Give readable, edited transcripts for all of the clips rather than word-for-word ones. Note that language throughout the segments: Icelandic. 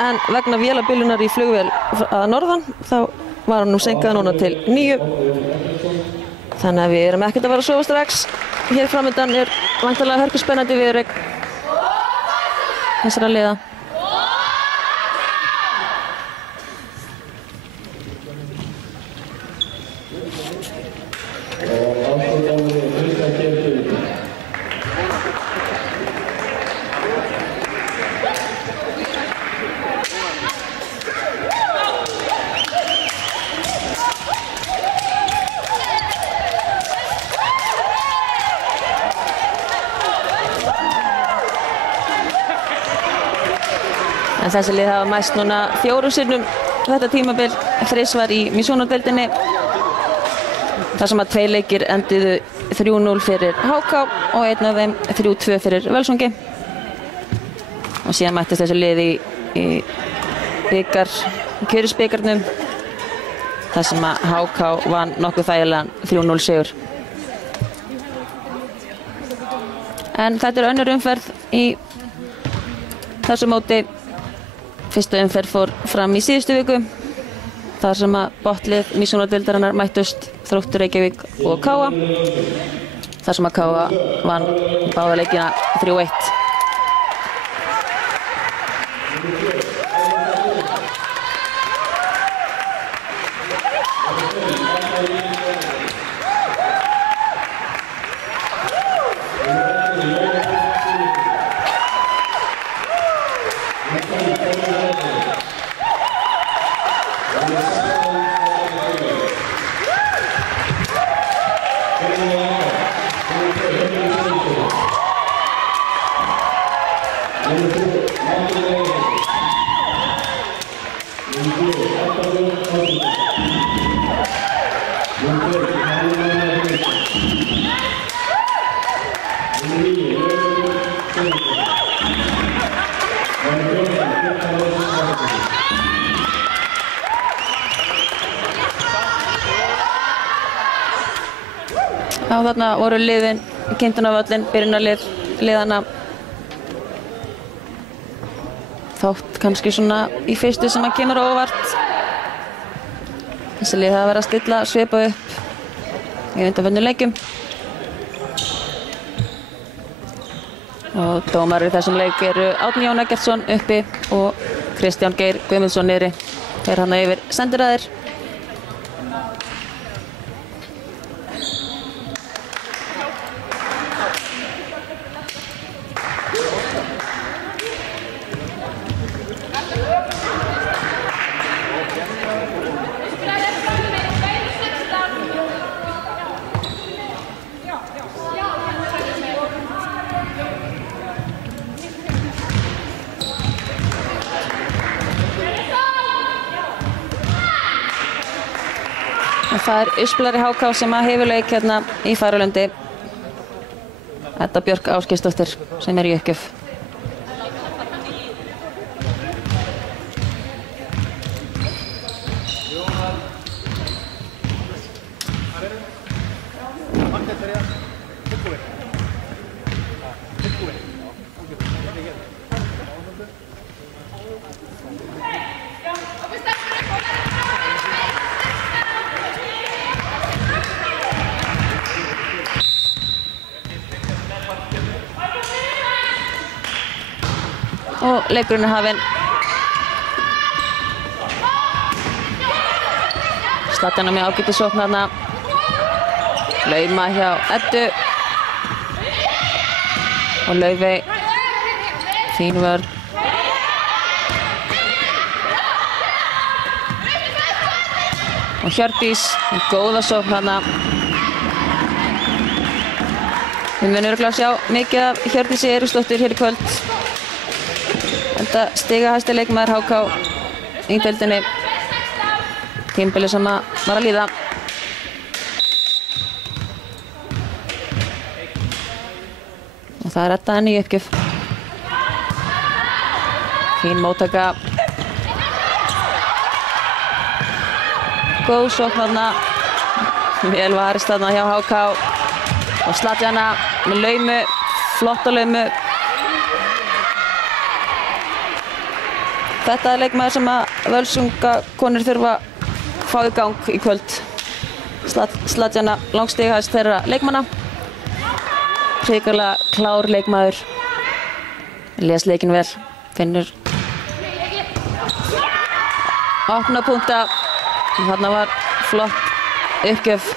en vegna vélabilunar í flugvél að norðan þá var hann nú senkað núna til 9. Þannig að við erum ekkert að fara að sofa strax. Hér framöndan væntanlega hörkuspennandi viðureign þessara liða. En þessi lið hafa mæst núna 4 sinnum þetta tímabil, þrisvar í Mizuno-deildinni. Þar sem að 2 leikir enduðu 3-0 fyrir HK og einn af þeim 3-2 fyrir Völsungi. Og síðan mættist þessi lið í Kjörisbikarnum. Þar sem að HK vann nokkuð þægilegan 3-0 sigur. En þetta önnur umferð í þessu móti. Fyrsta umferð fór fram í síðustu viku þar sem að botnlið Mizuno-deildarinnar mættust Þróttur Reykjavík og KA þar sem að KA vann báða leikina 3-1. Já, þarna voru liðin Kindunarvöllin, byrjunarlið liðana þótt kannski svona í fyrstu sem að kemur á óvart. Þessi lið hafa verið að stilla svipa upp í undanförnum leikjum. Og dómarar í þessum leik eru Árni Jón Eggertsson uppi og Kristján Geir Guðmundsson niðri. Þeir hana yfir sendiræðir. Það Usblari HK sem að hefur leik hérna í Færalundi. Edda Björk Ásgeirsdóttir sem í uppgjöf. Og leikurinn hafinn. Slatjana með ágæti sókn þarna. Lauma hjá Eddu. Og Laufey. Fín vörn. Og Hjördís. Góða sókn þarna. Við munum örugglega sjá mikið af Hjördísi Eiríksdóttur hér í kvöld. Enda stigahæsti leikmaður HK í deildinni. Tímabilið sem var að líða. Og það Edda enn í uppgjöf. Fín móttaka. Góð sókn þarna. Vel varist þarna hjá HK. Og Slatjana með laumu. Flotta laumu. þetta er leikmaður sem að Völsungakonur þurfa að fá í gang í kvöld. Sladjana langstigahæst þeirra leikmanna. Hrikalega klár leikmaður. Les leikinn vel, finnur opna punkta. Þarna var flott uppgjöf.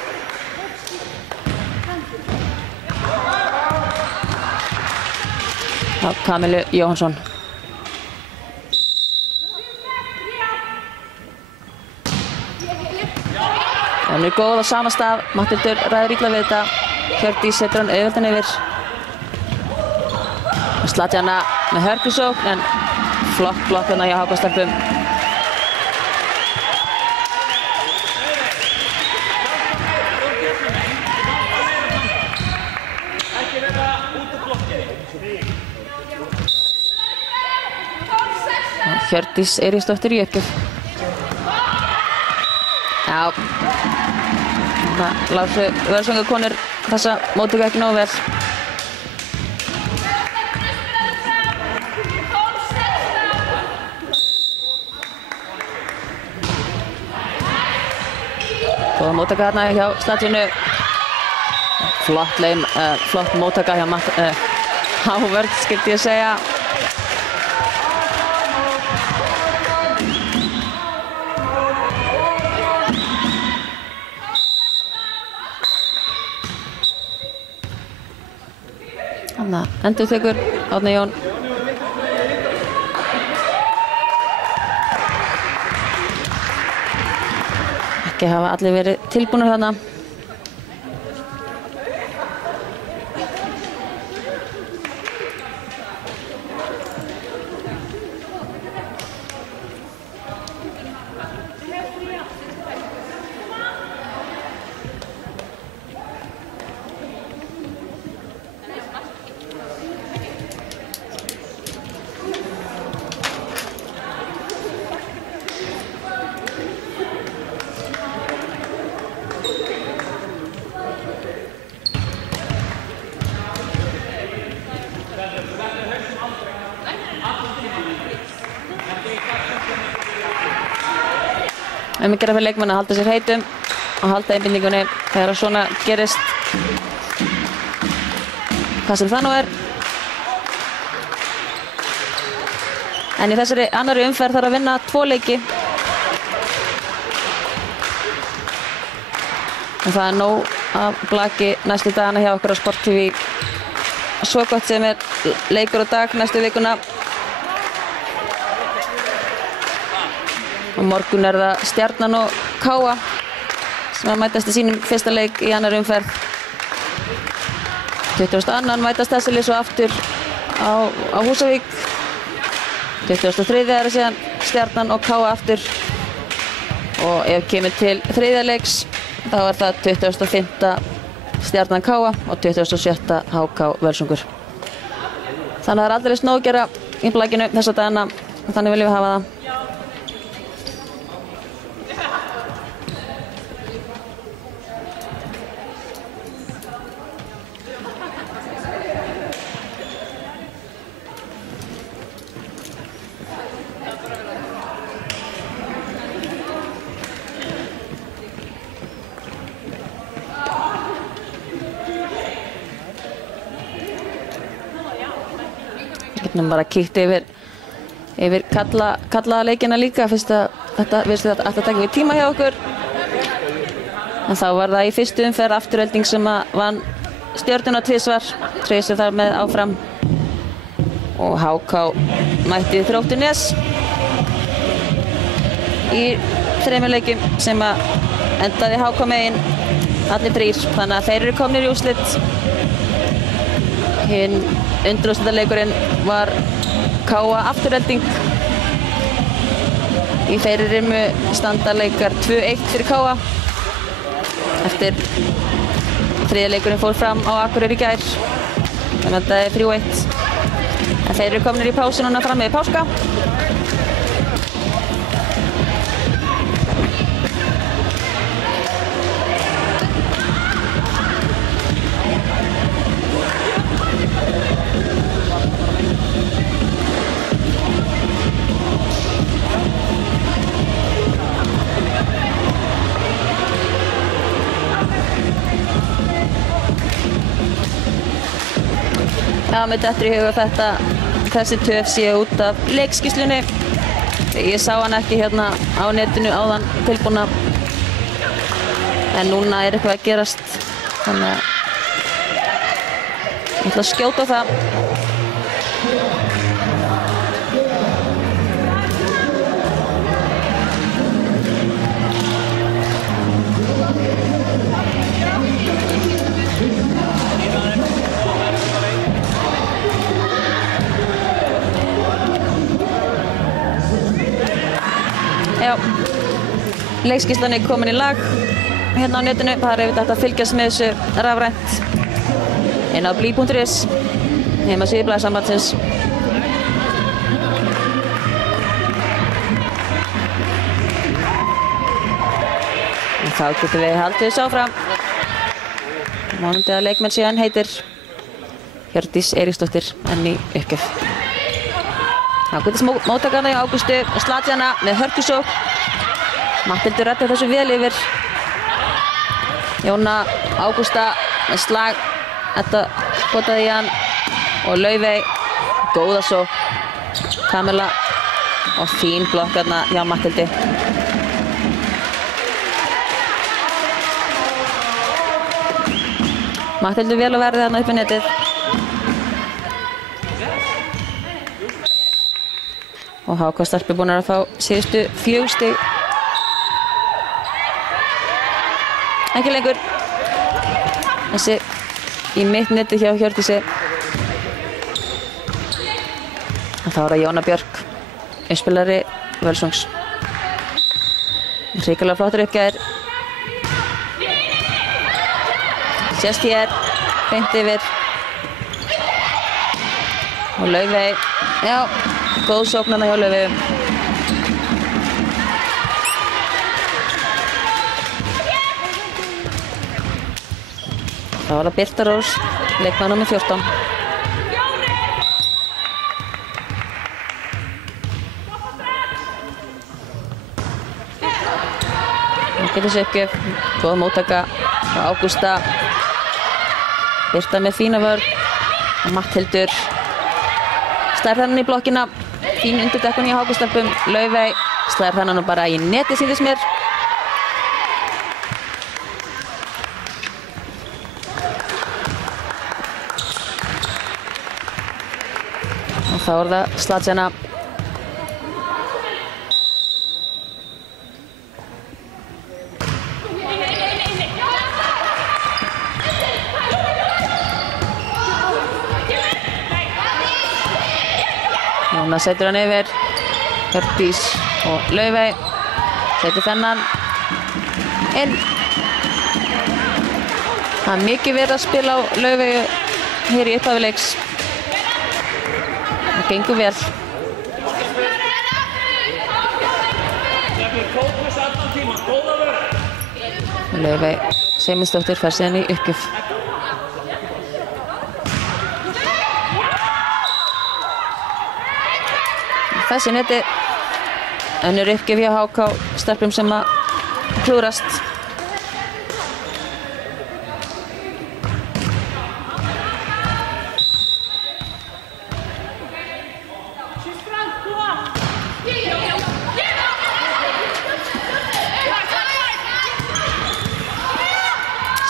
Á Kamilu Jóhannsson. Hún er góð á sama stað. Matthildur ræður illa við þetta. Hjördís setur hann auðveldan yfir. Sladjana með hörgusókn en flott blokkuna hjá Hákonstelpum. Hjördís Eiríksdóttir í uppgjöf. Já, það lásu Völsungakonur þessa móttöku ekki nógu vel. Góða móttaka þarna hjá Sladjunu. Flott móttaka hjá Hávörð, skildi ég segja. Þannig að endur tekur Árni Jón. Ekki hafa allir verið tilbúnir þarna. Að gera fyrir leikmenn að halda sér heitum og halda einbindingunni þegar svona gerist, hvað sem það nú er. En í þessari annari umferð þarf að vinna 2 leiki. En það er nóg af blaki næstu dagana hjá okkur á Sport TV. Svo gott sem er leikur á dag næstu vikuna. Og morgun er það Stjarnan og Káa sem að mætast í sínum fyrsta leik í annari umferð. 22. mætast þessi lið svo aftur á Húsavík. 23. er það síðan Stjarnan og Káa aftur. Og ef kemur til 3. leiks þá er það 25. Stjarnan Káa og 27. HK Völsungur. Þannig að það er aldrei nóg að gera í blakinu þessa dagana og þannig viljum við hafa það. Bara kíkt yfir kallaða leikina líka fyrst að þetta virðist að taka við tíma hjá okkur. En þá var það í fyrstu umferð Afturelding sem að vann Stjörnuna tvisvar, Treysu þar með áfram. Og HK mætti Þróttunes í 3 leikjum sem að endaði HK megin allir 3, þannig að þeir eru komnir í úrslit. Hinn undanúrslitaleikurinn var Káa Afturelding. Í þeirri rimmu standa leikar 2-1 fyrir Káa eftir 3. leikurinn fór fram á Akureyri í gær. Þannig að þetta er 3-1. En þeir eru komnir í pásu núna fram með páska. mér dettur í hug að þessi töf sé út af leikskýrslunni. Ég sá hann ekki hérna á netinu áðan tilbúna. En núna eitthvað að gerast. Þannig að ég ætla að skjóta á það. Já, leikskýrslan komin í lag hérna á netinu. Það ef þetta að fylgjast með þessu rafrænt inn á bli.is heimasíðu Blaðasambandsins. Þá getum við haldið þessu áfram. Vonandi að leikmenn síðan heitir Hjördís Eiríksdóttir enn í uppgjöf. Ágætis móttakana í Ágústu og Slatjana með hörkusókn. Matthildur rættir þessu vel yfir. Jóna Ágústa með slag. Þetta skotaði í hann og Laufey góða sókn. Kamilla og fín blokk hérna hjá Matthildi. Matthildur vel að verði þarna upp í netið. Og HK Stelpur búin að fá síðustu 4 stig. Ekki lengur. Þessi í mitt neti hjá Hjördísi. Og þá það Jóna Björk, uppspilari Völsungs. Hrikalega flottur uppgjær. Sést hér, beint yfir. Og Laufey, já, góð sóknarna hjá Laufey. Það var það Birta Rós, leikmaður númer 14. Það getur þessu uppgjöf, góð móttaka og Ágústa. Birta með fína vörn og Matthildur slær þennan í blokkina. Fín undirdekkun hjá HK Stelpum. Laufey slær þennan nú bara í neti síðust mér. Og þá það Slatjana. Núna setur hann yfir Hjördís og Laufey. Setur þennan inn. Það mikið verið að spila á Laufey hér í upphafi leiks. Það gengur vel. Laufey Seymundsdóttir fær síðan í uppgjöf. Þessi neti önnur uppgjöf hjá HK Stelpum sem að klúrast.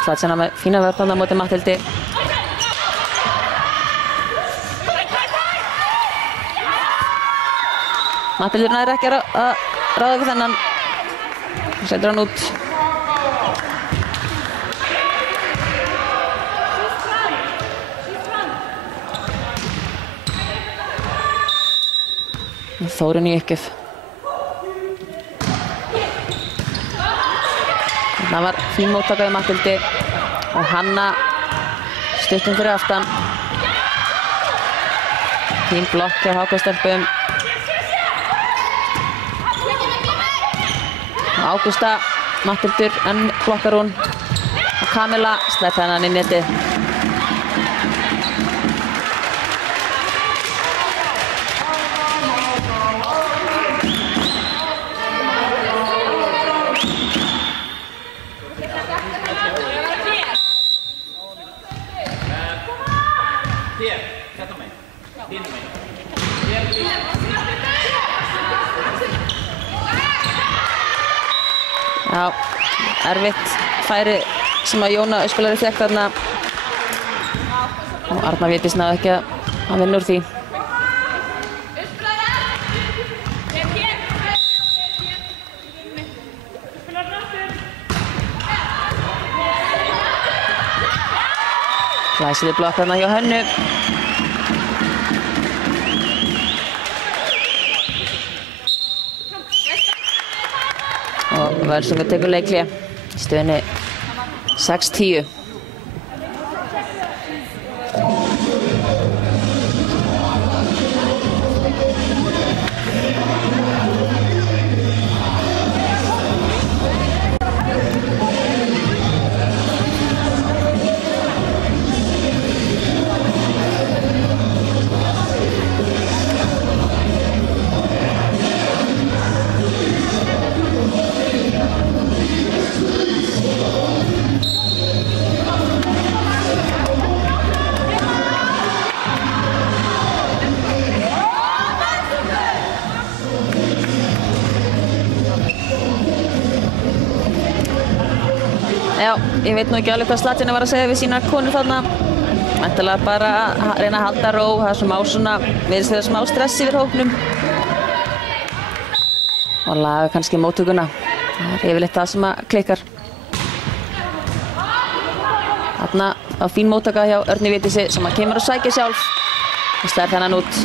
Slatjana með fína vörn á móti Matthildi. Matthildur nær ekki að ráða við þennan. Setur hann út. Þórunn í uppgjöf. Það var fín móttaka í Matthildi og Hanna stuttum fyrir aftan. Fín blokk hjá HK Stelpum. Ágústa, Matthildur, enn blokkar hún. Og Kamilla slær þennan í netið. Já, erfitt færi sem að Jóna Öskulari fékk þarna og Arna Védís náði ekki að vinna úr því. Glæsileg blokk þarna hjá Hönnu. Og Völsungur tekur leikhlé í stöðunni 6-10. Já, ég veit nú ekki alveg hvað Zlatan var að segja við sínar konur þarna. Væntanlega bara að reyna að halda ró, það er smá svona, virðist vera smá stress yfir hópnum. Og laga kannski móttökuna. Það er yfirleitt það sem að klikkar. Þarna á fín móttaka hjá Örnu Védísi sem að kemur og sækja sjálf og slær þennan út.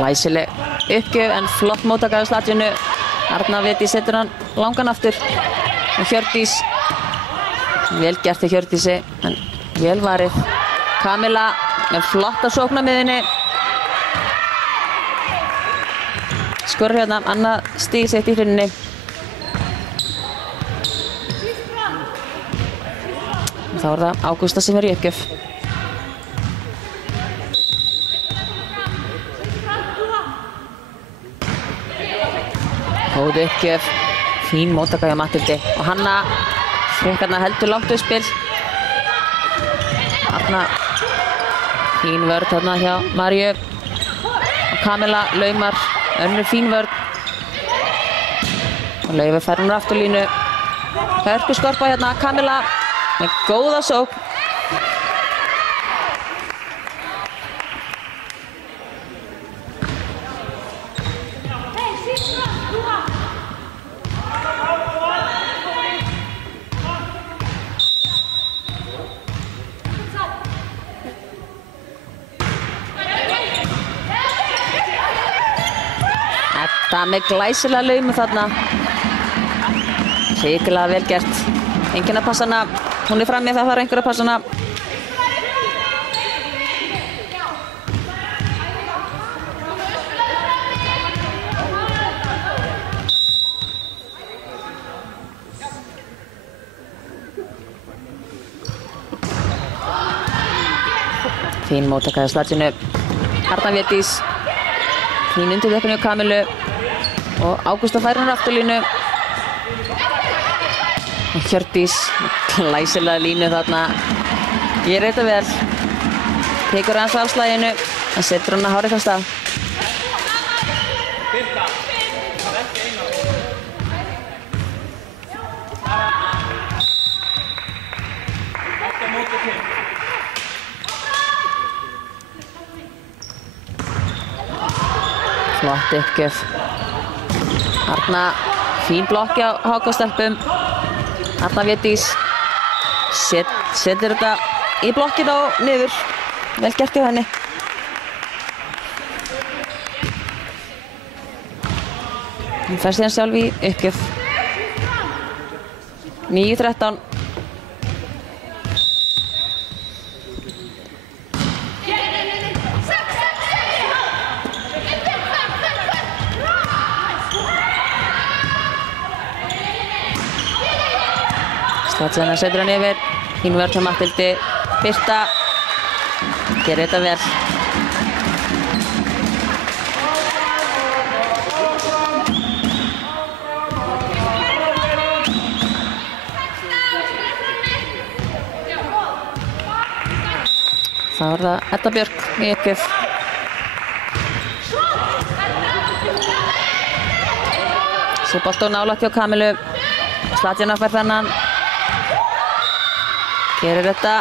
Glæsileg uppgjöf en flott móttaka af Zlatanu. Arna Védís setur hann langan aftur og Hjördís, vel gert til Hjördísi en vel varið. Kamilla með flotta sókn á miðjunni. Skorar hérna annað stig sitt í hrunni. Þá er það Ágústa sem er í uppgjöf. Góð uppgjöf, fín móttaka hjá Mathildi og Hanna fekk hérna heldur langt uppspil. Arna, fín vörn hérna hjá Maríu og Kamilla laumar, önnur fín vörn og Laufey fær hún afturlínu. Hörkuskorpa hérna Kamilla með góða sókn. Þetta með glæsilega laumu þarna. Hrikalega vel gert. Enginn að passa hana. Hún er frammi, það þarf einhver að passa hana. Fín móttaka hjá Zlatanu. Arna Védís. Fín undirvöppin hjá Kamillu. Og Ágústa fær hún afturlínu. Og Hjördís, glæsilega línu þarna. Gerir þetta vel. Tekur hans af slaginu. En setur hún að hárið á stað. Flott uppgjöf. Arna, fín blokki á Hákonstelpum. Arna Védís setur þetta í blokkinu og niður. Vel gert hjá henni. Hún fer síðan sjálf í uppgjöf. 9-13. Zlatan setur hann yfir. Fín vörn hjá Mathildi. Birta gerir þetta vel. var það Edda Björk í uppgjöf. Svo bolti á nálægt hjá Kamilu. Zlatjana fær þennan. Gerir þetta.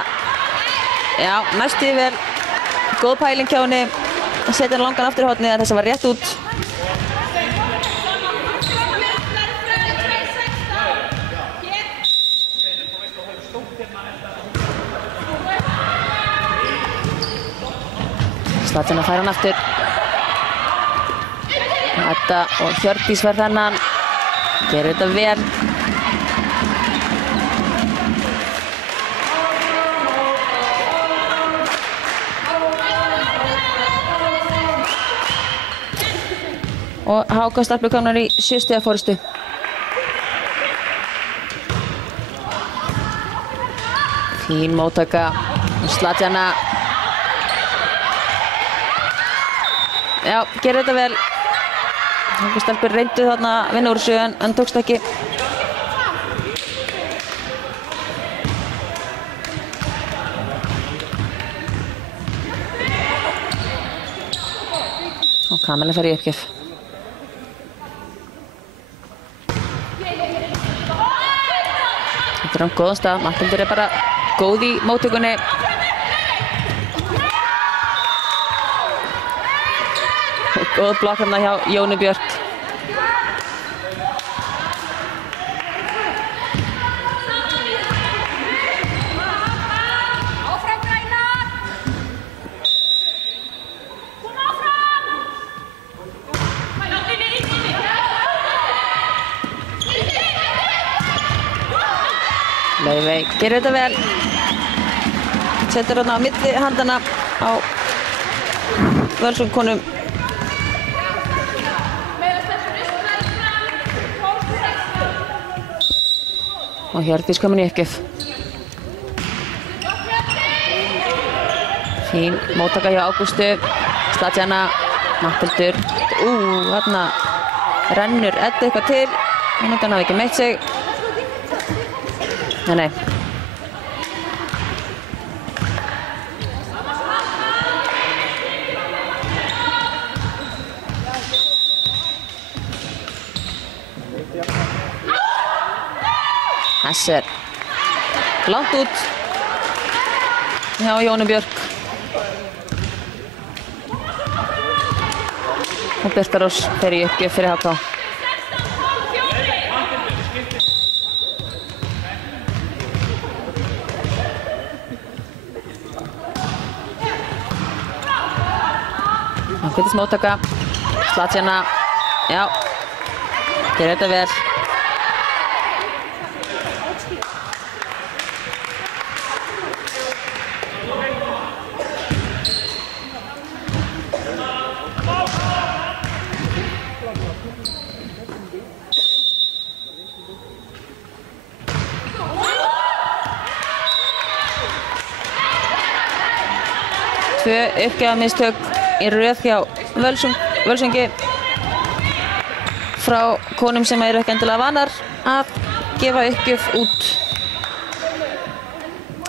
Já, næstu vel. Góð pæling hjá henni. Setja hann langan aftur í hornið en þess var rétt út. Zlatjana fær hann aftur. Edda og Hjördís fær þennan. Gerir þetta vel. Og HK Stelpur komnar í 7 stiga forystu. Fín móttaka. Zlatjana. Já, gerir þetta vel. HK Stelpur reyndu þarna að vinna úr þessu en tókst ekki. Og Kamila fer í uppgjöf. Þetta er á góðan stað. Matthildur er bara góð í móttökunni. Og góð blokk hérna hjá Jónu Björk. Laufey gerir þetta vel. Setur hérna á milli handana á Völsungkonum. Og Hjördís komin í uppgjöf. Fín móttaka hjá Ágústu. Zlatjana, Matthildur. Þarna rennur Edda eitthvað til. Hún hafi ekki meitt sig. Nei. Þessi er langt út hjá Jónu Björk. Og Birkarós fer í uppgjöf fyrir HK. Ágætis móttaka. Zlatjana. Já. Gerir þetta vel. Tvö uppgjafamistök í röð hjá Völsungi frá konum sem eru ekki endilega vanar að gefa uppgjöf út.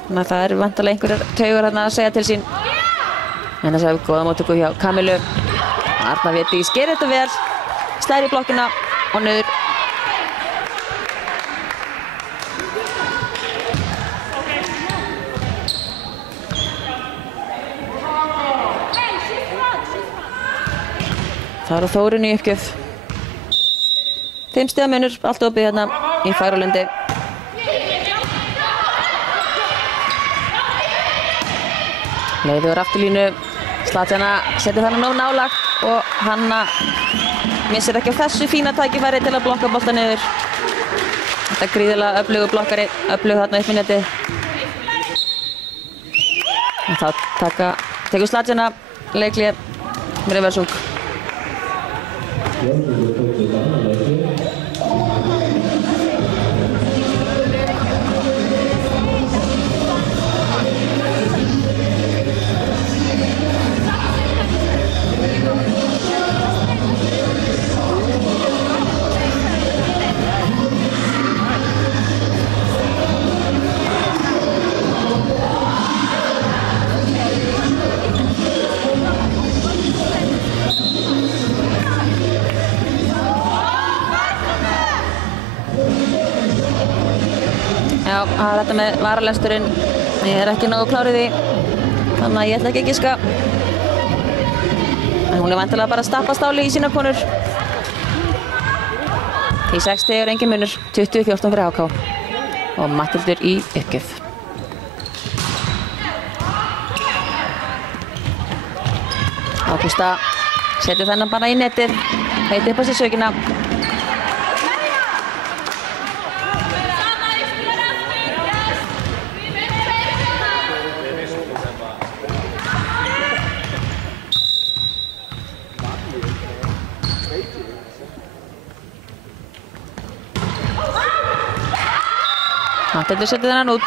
Þannig að það eru vantarlega einhverjar taugar hérna að segja til sín. En þess að við góða móttöku hjá Kamilu. Arna Védís gerir þetta vel. Slær í blokkina og niður. Það er á Þórunni í uppgjöf. 5 stiga munur, allt opið hérna í Fagralundi. Leiður afturlínu. Zlatjana setur þannig nóg nálagt og Hanna missir ekki á þessu fína tækifæri til að blokka bolta niður. Þetta er gríðarlega öflugur blokkari, öflug þarna upp í netið. Og þá tekur Zlatjana leikhlé með Völsung. Já, það þetta með varalesturinn. Ég ekki nógu klár í því. Þannig að ég ætla ekki að giska. En hún væntanlega bara að stappa stáli í sínar konur. Í 6 stigur engin munur. 20-14 fyrir HK. Og Matthildur í uppgjöf. Ágústa setur þennan bara í netið. Heitir upp á sér sökina. Matthildur setur þennan út.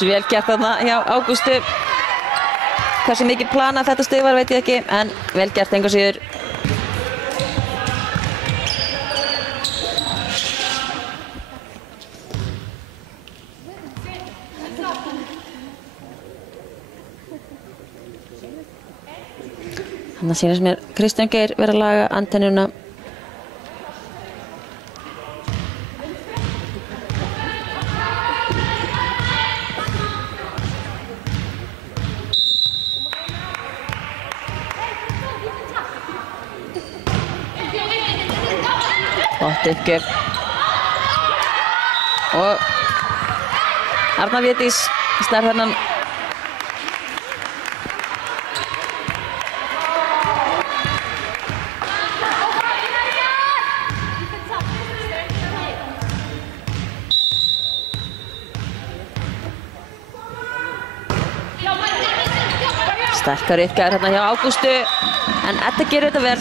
Vel gert þarna hjá Ágústu. Hversu mikið planað þetta stig var veit ég ekki, en vel gert engu síður. Þannig að sýnast mér Kristján Geir vera að laga antennuna. Gott uppgjöf. Og Arna Védís snær þennan. Sterkar uppgjafir hérna hjá Ágústu, en Edda gerir þetta vel.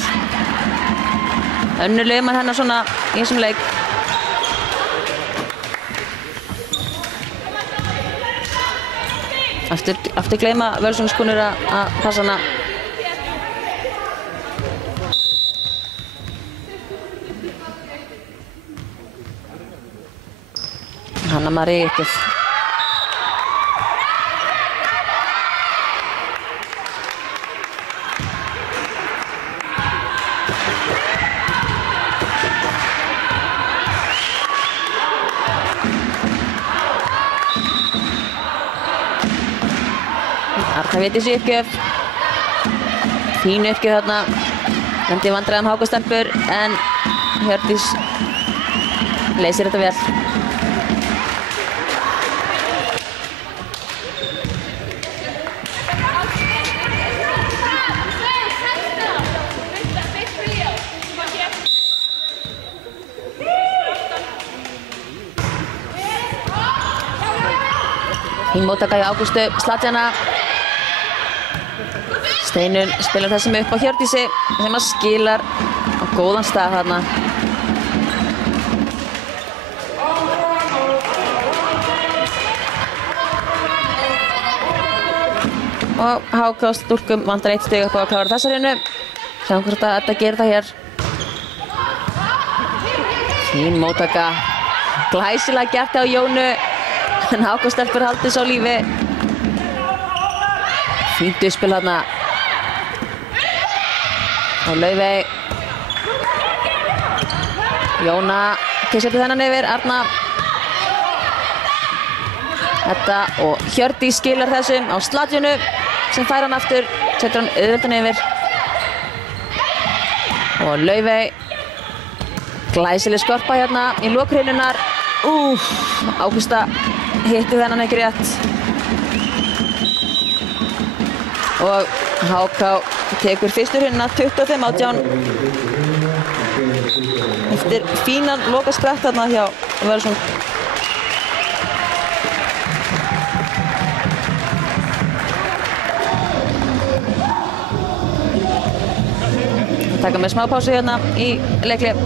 Önnur laumar hennar svona í þessum leik. Aftur gleyma Völsungskonur að passa hana. Hanna María Ykkeð. Arna Védís í uppgjöf. Fín uppgjöf þarna. Lendi vandræðum HK-stelpur, en Hjördís leysir þetta vel. Fín móttaka hjá Ágústu Slatjana. Steinun spilar þessum upp á Hjördísi sem að skilar á góðan stað þarna. Og HK stúlkum vantar 1 stig upp á að klára þessa hreinu. Sjáum hvort að þetta gerir það hér. Fín móttaka. Glæsilega gert á Jónu, en HK stelpur haldið svo lífi. Fínt uppspil þarna. Og Laufey. Jóna setur þennan yfir. Arna. Þetta og Hjördís skilar þessum á Slatjunu sem fær hann aftur. Setur hann auðveldan yfir. Og Laufey. Glæsileg skorpa hérna í lokhreinunar. Ágústa hitti þennan ekki rétt. Og HK tekur fyrstur hrinna 25-18 eftir fínan lokasprett þarna hjá Völsung. Taka með smá pásu hérna í leikli.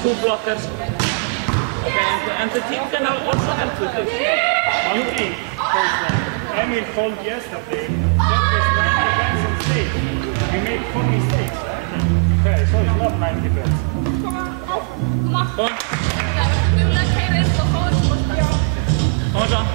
Two blockers. Okay, and the team can also help with this. Okay, Emil told yesterday that is 90 on stage. We made 4 mistakes. Okay, so it's not 90%. Come on. Come on, John.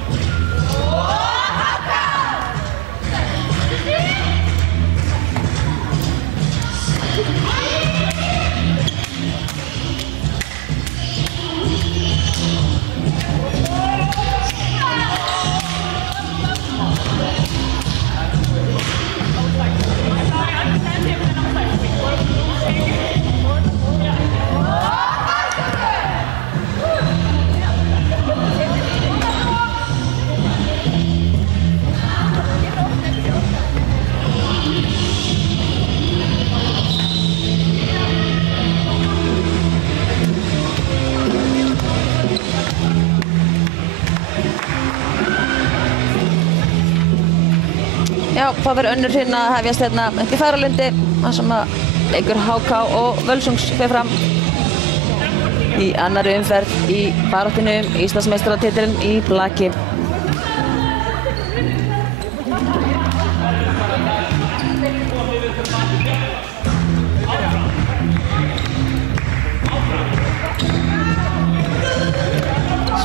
Já, það verður önnur hérna að hefjast hérna upp í Fagralundi, þar sem að leikur HK og Völsungs fer fram í annarri umferð í baráttinu Íslandsmeistaratitilinn í blaki.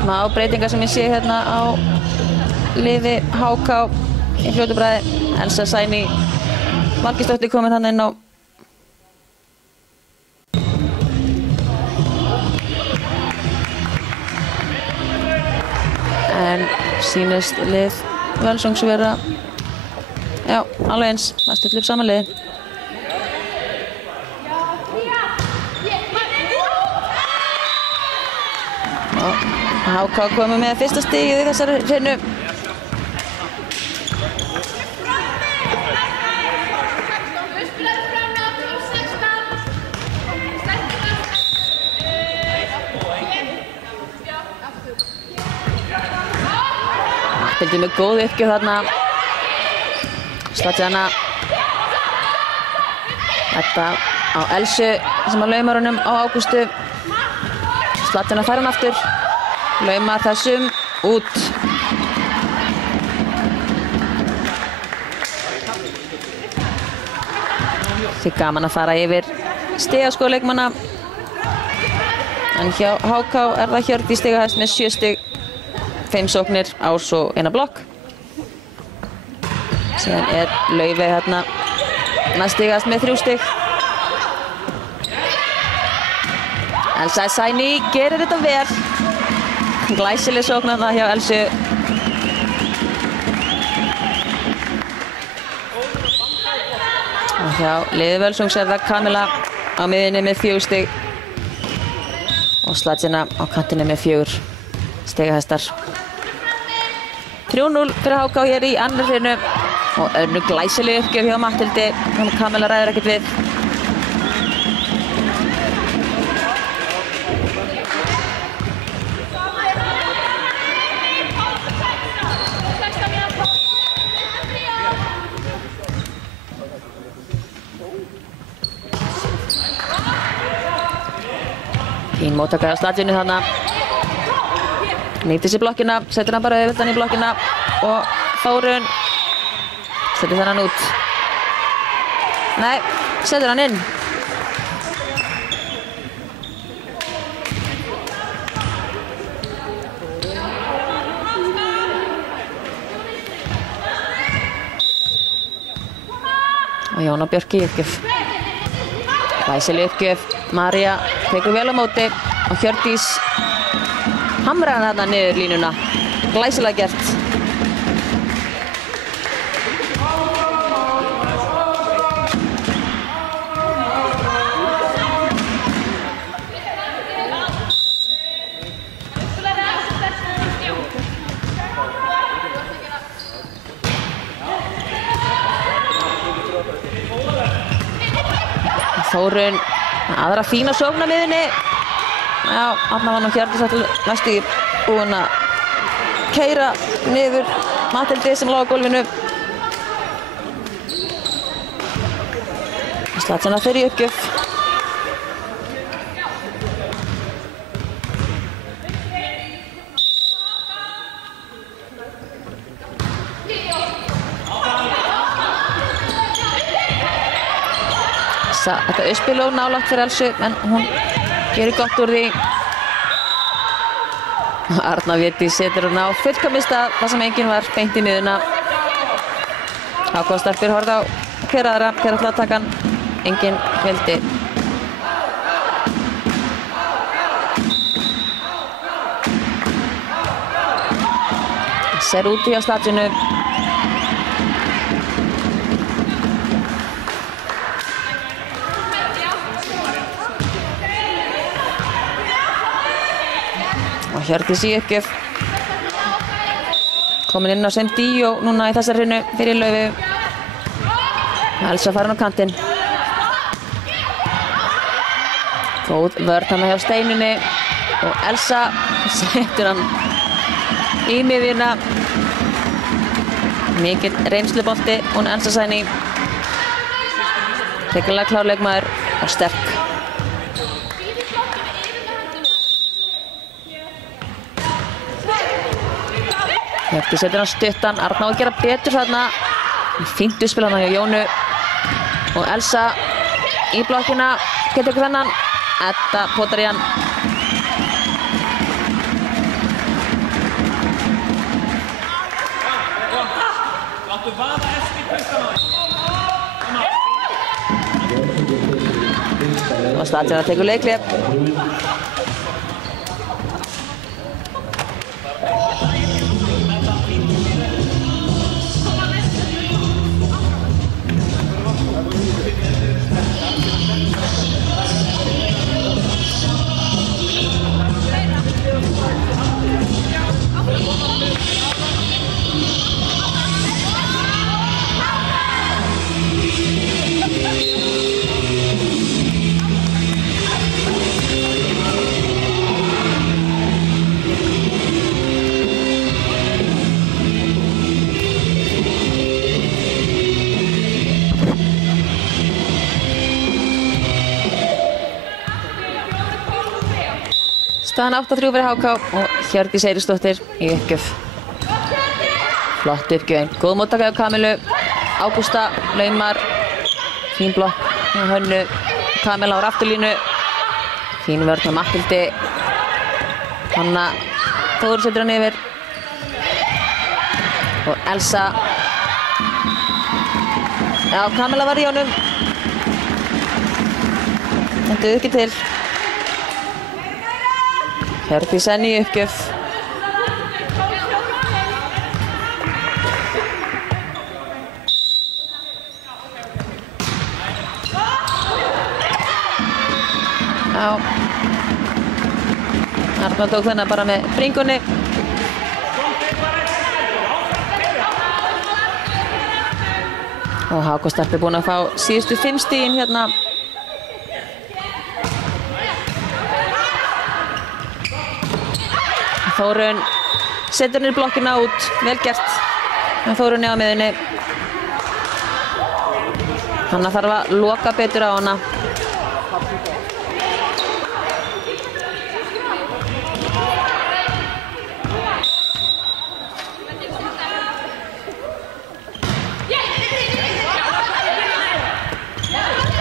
Smá breytingar sem ég sé hérna á liði HK í fljótu bragði. Elsa Sæný Valgeirsdóttir komin hann inn á. En sýnist lið Völsungs vera, já, alveg eins, það stillir upp saman liði. Og HK komið með fyrsta stigið í þessari hreinu. Hildur með góð uppgjöf þarna. Slatjana. Þetta á Elsu sem að laumar honum á Ágústu. Slatjana fær hann aftur. Laumar þessum út. Því gaman að fara yfir stigaskoð leikmanna. En hjá HK er það Hjördís stigahæst með 7 stig. 5 sóknir, Ás og eina blokk. Síðan er Laufey hérna næstigast með 3 stig. Elsa Sæný gerir þetta vel. Glæsileg sókn þarna hjá Elsu. Og hjá liði Völsungs er það Kamila á miðjunni með 4 stig. Og Slatjana á kantinni með 4 stigahæstar. 3-0 fyrir HK hér í annarri hreinu og önnur glæsileg uppgjöf hjá Matthildi sem Kamila ræður ekkert við. Fín móttaka á Slatjunu þarna. Nýtir sér blokkina, setur hann bara auðvitað í blokkina og Þórunn setur þennan út. Nei, setur hann inn. Og Jóna Björk í uppgjöf. Glæsileg uppgjöf. María tekur vel á móti og Hjördís hamrar hann þarna niður línuna. Glæsilega gert. Þórunn, aðra fína sókn á miðjunni. Já, þarna var nú Hjördís næstu búin að keyra niður Mathildi sem lá á gólfinu. Zlatan fer í uppgjöf. Þetta uppspil og nálægt fyrir Elsu, en hún gerir gott úr því. Arna Védís setur hún á fullkomið stað þar sem enginn var beint í miðuna. Hákon Stelpur horfði á hver aðra, hver ætlaði að taka hann. Enginn vildi. Ser úti hjá Zlatinu. Og Hjördís í uppgjöf. Komin inn á sem Díó núna í þessar hreinu fyrir Laufu. Elsa farin á kantinn. Góð vörn hana hjá Steinunni. Og Elsa setur hann í miðjuna. Mikill reynslubolti, hún Elsa Sæný. Hrikalega klár leikmaður og sterk. Hjördís setur hann stuttan, Arna á að gera betur þarna. Fínt uppspil hana hjá Jónu. Og Elsa í blokkina, getur ekki þennan. Edda potar í hann. Og Zlatan tekur leikhlé. Staðan 8-3 fyrir HK og Hjördís Eiríksdóttir í uppgjöf. Flott uppgjöfin. Góð móttaka hjá Kamilu. Ágústa laumar. Fín blokk hjá Hönnu. Kamila á afturlínu. Fín vörn hjá Mathildi. Hanna Þór setur hann yfir. Og Elsa. Já, Kamila var í honum. Þetta ekki til. Hjördís enn í uppgjöf. Já. Arna tók þennan bara með bringunni. Og Hákon Stelpur búin að fá síðustu 5 stigin hérna. Þórunn setur henni blokkina út, vel gert. Þórunn á miðunni. Hanna þarf að loka betur á hana.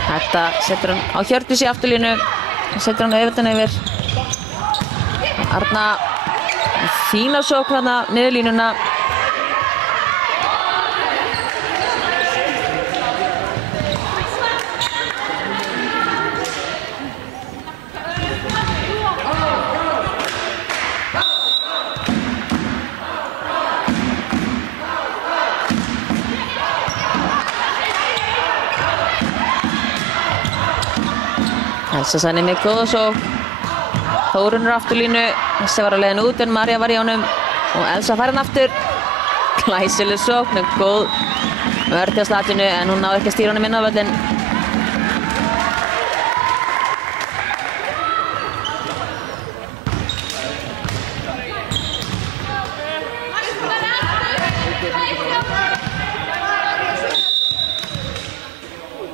Þetta setur hann á Hjördís í afturlínu. Setur hann auðvitað yfir. Arna fína sókn þarna niður línuna. Elsa Sæný með góða sókn. Þórunn er afturlínu, þessi var á leiðin út en Marja var í honum og Elsa fær hann aftur. Glæsileg sókn, góð vörn hjá Zlatinu en hún náði ekki að stýra honum inn á völlinn.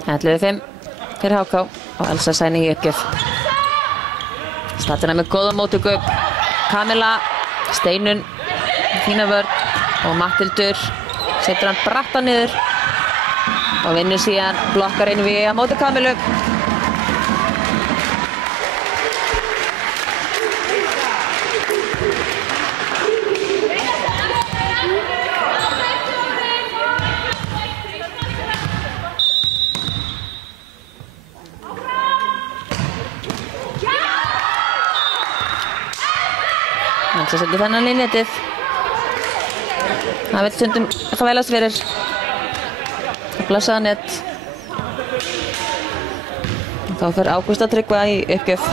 11-5 fyrir HK og Elsa Sæni í uppgjöf. Startina með góða móttöku. Kamila, Steinun, fína vörn og Matthildur setur hann bratta niður og vinnur síðan blokkar inn við á móti Kamilu. Hann svo setur þennan í netið. Það vil stundum eitthvað velast fyrir. Blessaða net. Þá fer Ágústa Tryggva í uppgjöf.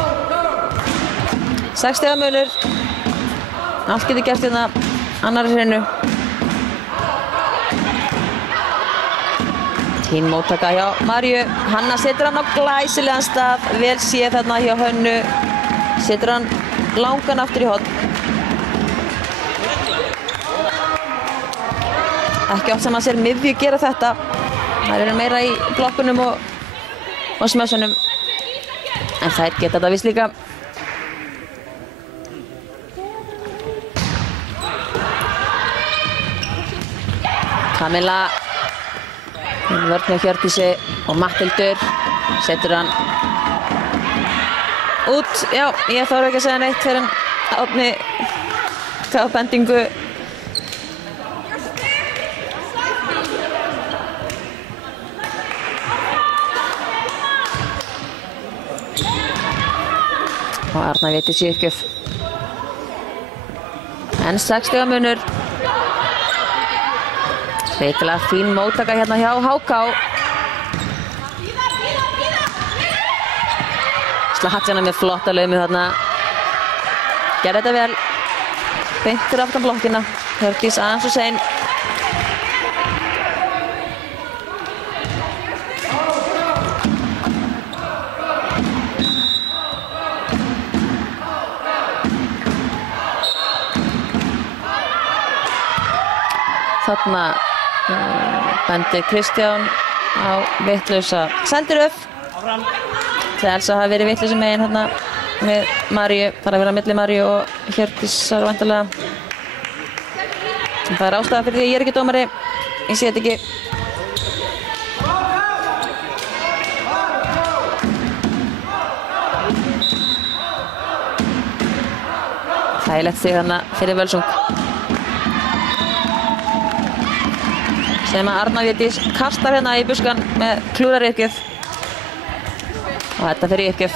6 stiga munur. Allt getur gert hérna annarri hreinu. Fín móttaka hjá Maríu. Hanna setur hann á glæsilegan stað. Vel séð þarna hjá Hönnu. Setur hann langan aftur í horn. Ekki oft sem að sér miðju gera þetta. Það eru meira í blokkunum og smössunum. En þær geta þetta vist líka. Kamila. Vörn hjá Hjördísi og Matthildur. Setur hann út. Já, ég þarf ekki að segja neitt fyrir en Árni gaf bendingu. Og Arna Védís í uppgjöf. En 6 stiga munur. Hrikalega fín móttaka hérna hjá HK. Slatsjana með flotta laumi þarna. Gerði þetta vel. Beint fyrir aftan blokkina. Hjördís aðeins og sein. Þarna bendir Kristján á vitlausa sendiröf. Þegar Elsa hafi verið vitlausa megin hérna með Maríu. Það er að vera milli Maríu og Hjördísar væntanlega. Það er ástæða fyrir því ég er ekki dómari. Ég sé þetta ekki. Þægilegt stig þarna fyrir Völsung. Sem að Arna Védís kastar hérna í buskan með klúrar í uppgjöf. Og þetta fyrir í uppgjöf.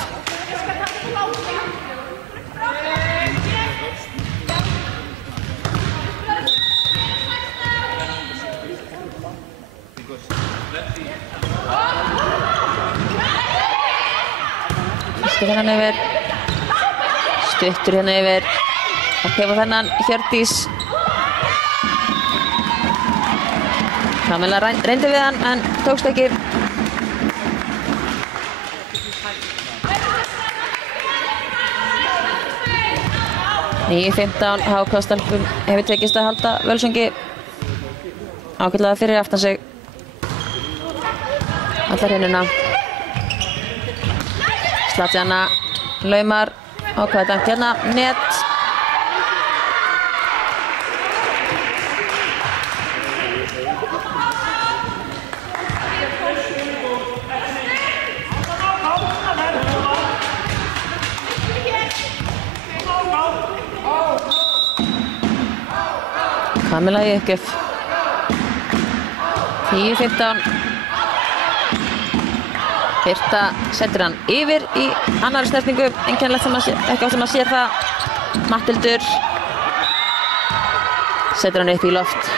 Stuttur hérna yfir. Stuttur hérna yfir. Ok, og þennan Hjördís. Kamila reyndi við hann, en tókst ekki. Í 15 HK-stelpum hefur tekist að halda Völsungi ágætlega fyrir aftan sig. Allar hinnuna. Slatsjana laumar. Og hvað er dæmt hérna? Net. Kamila í uppgjöf. 10-15. Birta setur hann yfir í annarri snertingu. Einkennilegt sem ekki á sem að sér það. Matthildur setur hann upp í loft.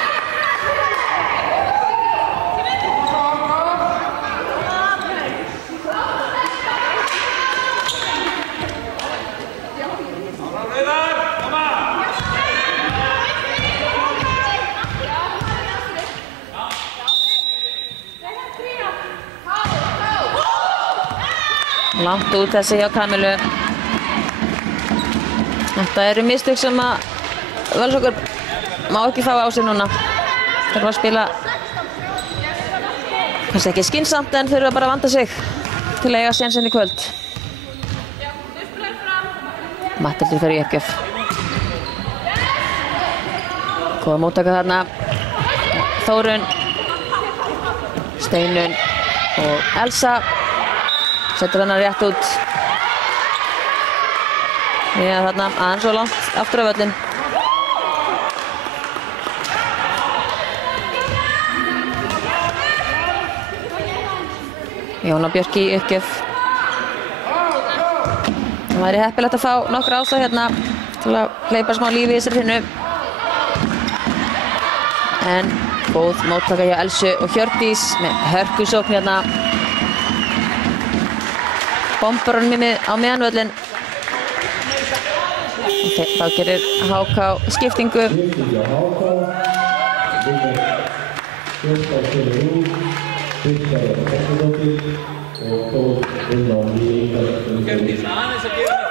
Langt út þessi hjá Kamilu. Þetta eru mistök sem að Völsungur má ekki fá á sig núna. Þurfa að spila Kannski ekki skynsamt en þurfa bara að vanda sig til að eiga sénsinn í kvöld. Matthildur fer í uppgjöf. Góða móttaka þarna. Þórunn, Steinunn og Elsa. Setur hennar rétt út. Já, þarna aðeins og langt aftur á völlinn. Jóna Björk í uppgjöf. Það væri heppilegt að fá nokkra áslag hérna til að hleypa smá lífi í þessari hrinnu. En góð móttaka hjá Elsu og Hjördís með hörkusókn hérna. Bombar honum á miðanvöllinn. Þá gerir HK skiptingu.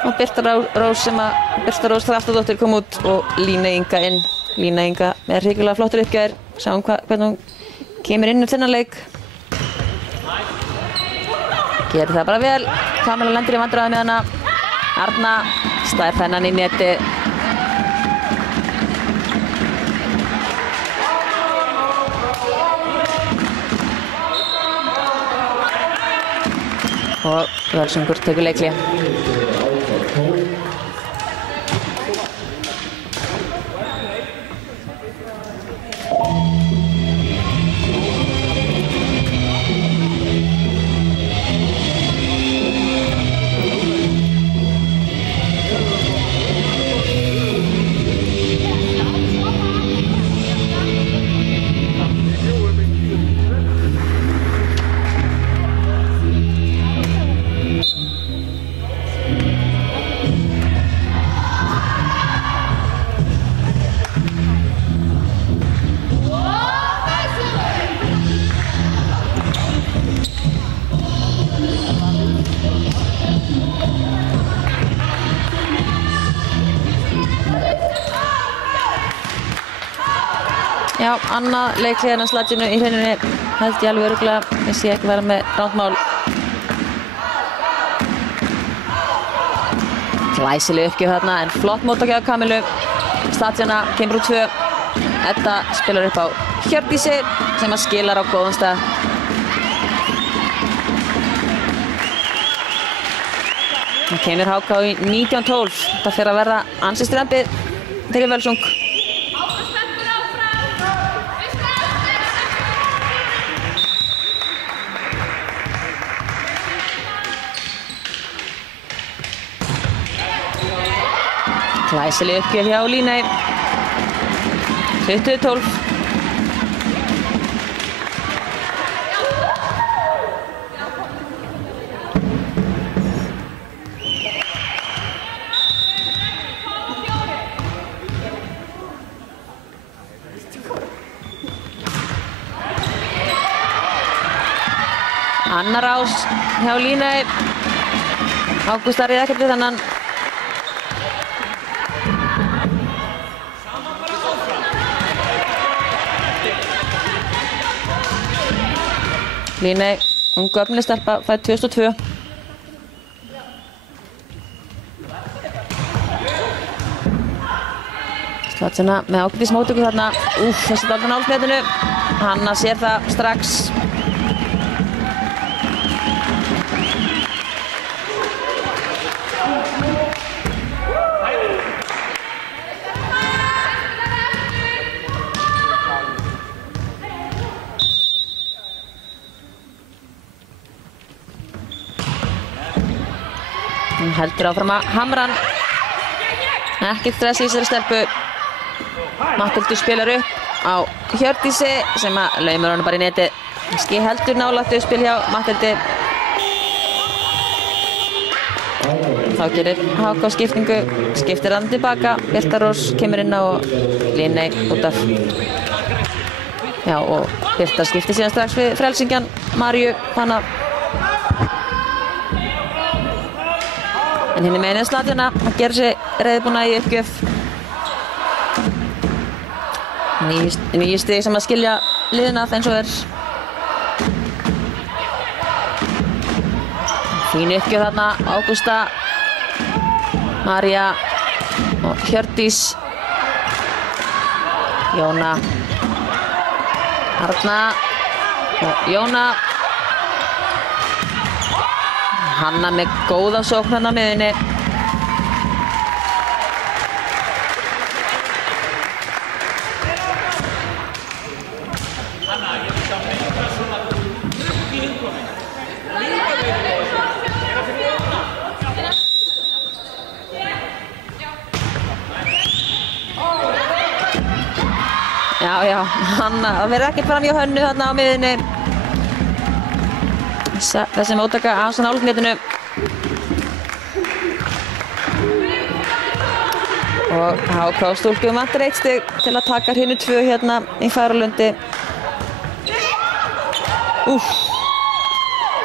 Og Birta Rós Þrastardóttir kom út og Lína Inga inn. Lína Inga með hrikalega flottur uppgjör. Sjáum hvernig hún kemur inn þennan leik. Gerir það bara vel. Kamilla lendir í vandræðum með hana. Arna slær þennan í neti. Og Völsungur tekur leikli. Já, annað leiklið hennar slætjunu í hreininni held ég alveg örugglega. Ég sé ekki vera með rántmál. Glæsileg uppgjöf þarna en flott móttaka á Kamillu. Slætjana kemur úr 2. Edda spilar upp á Hjördísi sem að skilar á góðum stað. Það kemur HK í 19-12. Það fer að verða ansi strempið fyrir Völsung. Glæsileg uppgjöf hjá Líney. 20-12. Anna Rás hjá Líney. Ágústa riði ekkert við þennan. Líney, ungu öfnileg stelpa, fædd 2002. Slætjana með ágætis móttöku þarna. Þessi dálítið nálægt netinu. Hanna sér það strax. Hún heldur áfram að hamra hann. Ekkert stress í þessari stelpu. Matthildur spilar upp á Hjördísi sem að laumur hann bara í netið. Kannski heldur nálægt uppspil hjá Matthildi. Þá gerir HK skiptingu. Skiptir hann tilbaka. Birta Rós kemur inn á Líney út af. Já, og Birta skiptir síðan strax við frelsingjan Maríu Panna. En hinn meginn Slætjana að gera sig reiðbúna í uppgjöf. 9 stig sem að skilja liðina eins og er. Fín uppgjöf þarna, Ágústa, María og Hjördís. Jóna, Arna og Jóna. Hanna með góða sókn þarna á miðjunni. Já, Hanna, það verður ekkert fram hjá Hönnu þarna á miðjunni. Þessi móttaka á svona hálfnetinu. Og HK stúlkum vantar 1 stig til að taka hinu 2 hérna í Fagurlundi.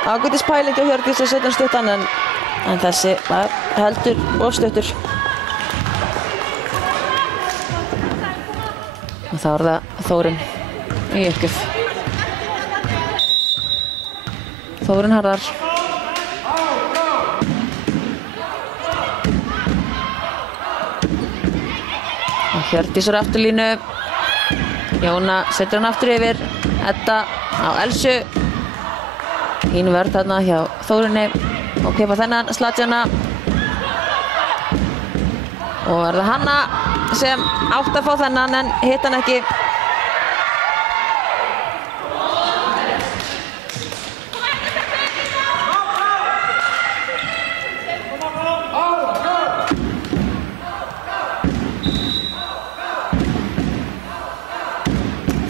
Ágætis pæling hjá Hjördís að setja stuttan en þessi var heldur og stuttur. Og þá er það Þórunn í uppgjöf. Þórunn Harðar. Og Hjördís er afturlínu. Jóna setur hann aftur yfir. Edda á Elsu. Fín vörð þarna hjá Þórunni. Og kaupa þennan Slatjana. Og er það Hanna sem átt að fá þennan en hitt hann ekki.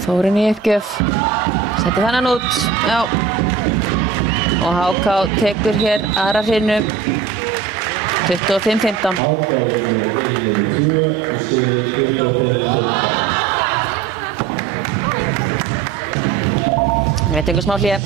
Þórunn í uppgjöf. Setti þennan út. Já. Og HK tekur hér aðra hreinu. 25-15. Við tökum smá hlé.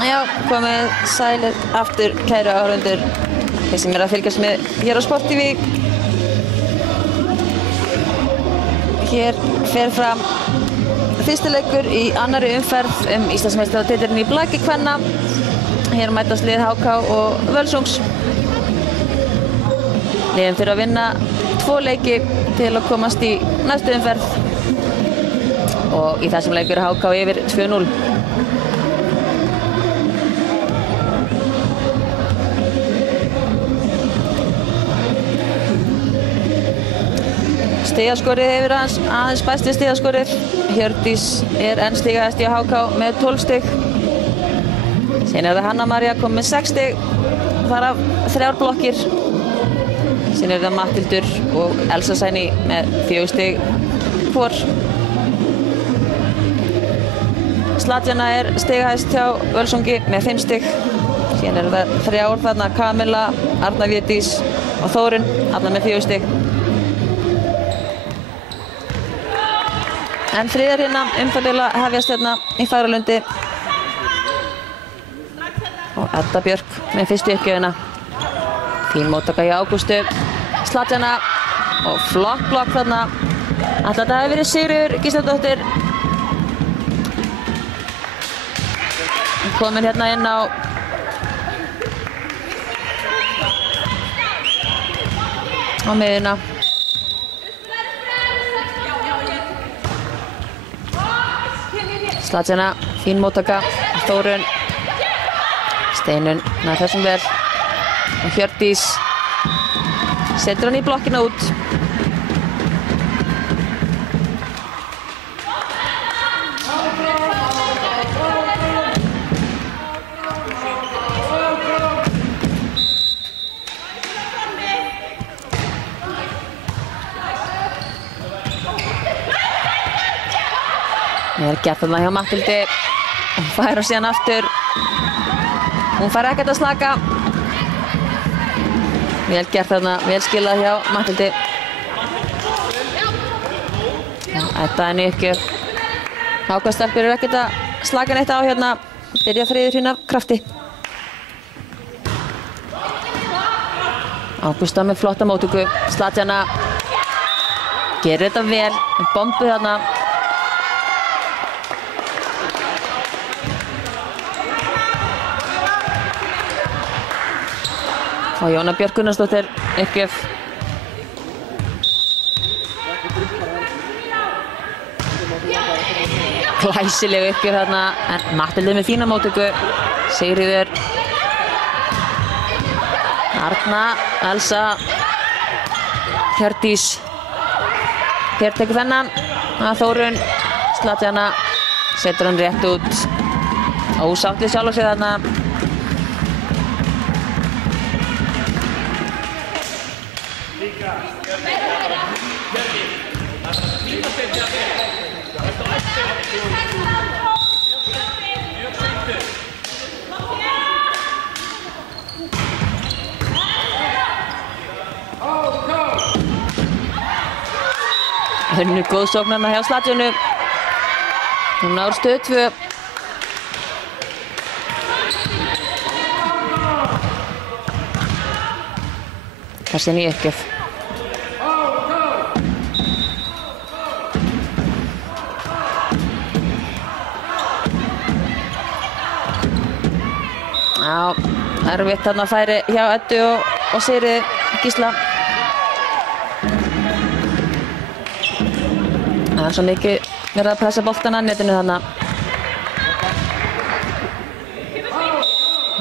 Já, komið sælir aftur kæru áhorfendur. Þeir sem eru að fylgjast með hér á Sport TV. Hér fer fram fyrsti leikur í annarri umferð Íslandsmeistaratitilinn í blaki kvenna. Hér mætast lið HK og Völsungs. Liðin þurfa að vinna 2 leiki til að komast í næstu umferð. Og í þessum leikur er HK yfir 2-0. Stigaskorið hefur aðeins bæst við stigaskorið. Hjördís er enn stigahæst í HK með 12 stig. Síðan er það Hanna María kom með 6 stig, þar af 3 blokkir. Síðan er það Matthildur og Elsa Sæni með 4 stig hvor. Slatjana er stigahæst hjá Völsungi með 5 stig. Síðan eru það 3 þarna, Kamilla, Arna Védís og Þórunn, allar með 4 stig. En þriðjar hérna umferðarlega hefjast hérna í Fagralundi. Og Edda Björk með fyrstu uppgjöfina. Fín móttaka hjá Ágústu. Slatjana og flott blokk þarna. Ætli þetta hafi verið Sigríður Gísladóttir. Komin hérna inn á miðjuna. Slatjana, fín móttaka. Þórunn. Steinunn nær þessum vel. Og Hjördís setur hann í blokkina út. Það er gert þarna hjá Matthildi. Hún fær og síðan aftur. Hún fær ekkert að slaka. Vel gert þarna, vel skilað hjá Matthildi. Þetta er nýjuppgjöf. Hákastelpur eru ekkert að slaka neitt á hérna. Byrja þriðjur hérna af krafti. Ágústa með flotta móttöku. Slatjana gerir þetta vel. Bombu þarna. Og Jóna Björk Gunnarsdóttir uppgjöf. Glæsileg uppgjöf þarna, en Matthildi með fína móttöku. Sigríður. Arna, Elsa. Hjördís. Hér tekur þennan. Þórunn. Slatjana. Setur hann rétt út. Ósátt við sjálf og sig þarna. Hörnu góð sóknarna hjá Slatjanu. Hún náður stöðu 2. Þessi nýja uppgjöf. Já, erfitt þarna færi hjá Eddu og Sigríði Gísla. Það er svo mikið verið að pressa boltan að netinu þarna.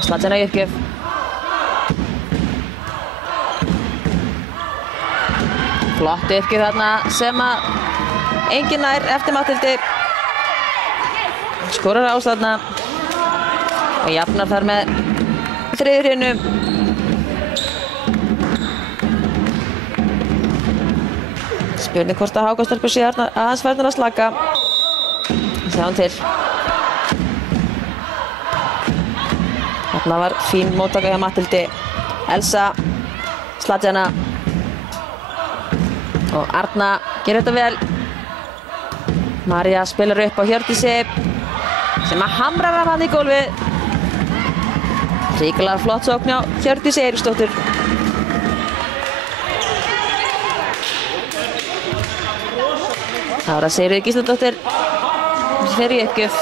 Slatjana í uppgjöf. Flott uppgjöf þarna sem að enginn nær eftir Matthildi. Skorar á þarna og jafnar þar með þriðju hreinu. Spurning hvort að Hákastelpur sé aðeins færnar að slaka. Sjáum til. Þarna var fín móttaka hjá Matthildi. Elsa, Slatjana og Arna gerir þetta vel. María spilar upp á Hjördísi sem að hamrar af hann í gólfið. Ríkilega flott sókn hjá Hjördísi Eiríksdóttur. Það var að Sigríður Gísladóttir fer í uppgjöf.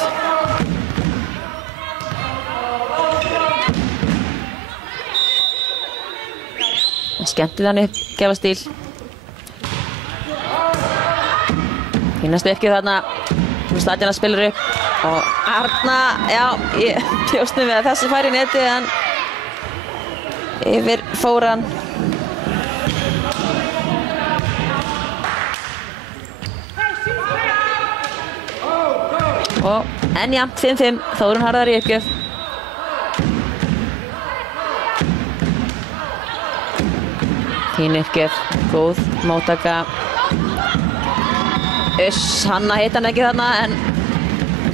Skemmtilegan uppgjafastíl. Fínast uppgjöf þarna. Slatjana spilar upp og Arna, já, ég bjóst við að þessi fær í netið en yfir fór hann. En jafnt 5-5, Þórunn harðar í uppgjöf. Fín uppgjöf, góð móttaka. Hanna heit hann ekki þarna en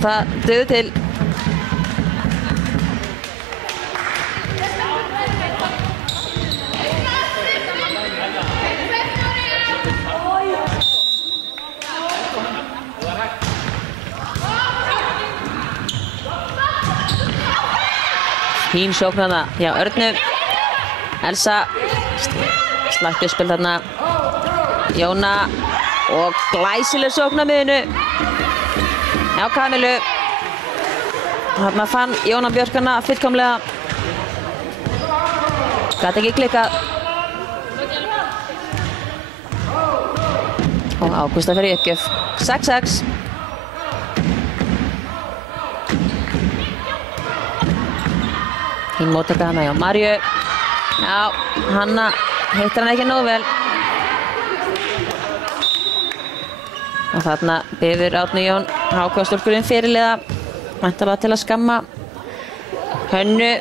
það döðu til. Fín sókn þarna hjá Örnu. Elsa slætti spil þarna. Jóna og glæsileg sókn á miðinu hjá Kamilu. Þarna fann Jóna Björk hana fullkomlega. Gat ekki klikkað. Og Ágústa fer í uppgjöf. 6-6. Hinn móttaka hana hjá Marju. Já, Hanna hittir hann ekki nógu vel. Og þarna biður Árni Jón Hákonstúlkurinn fyrirliða. Væntanlega til að skamma Hönnu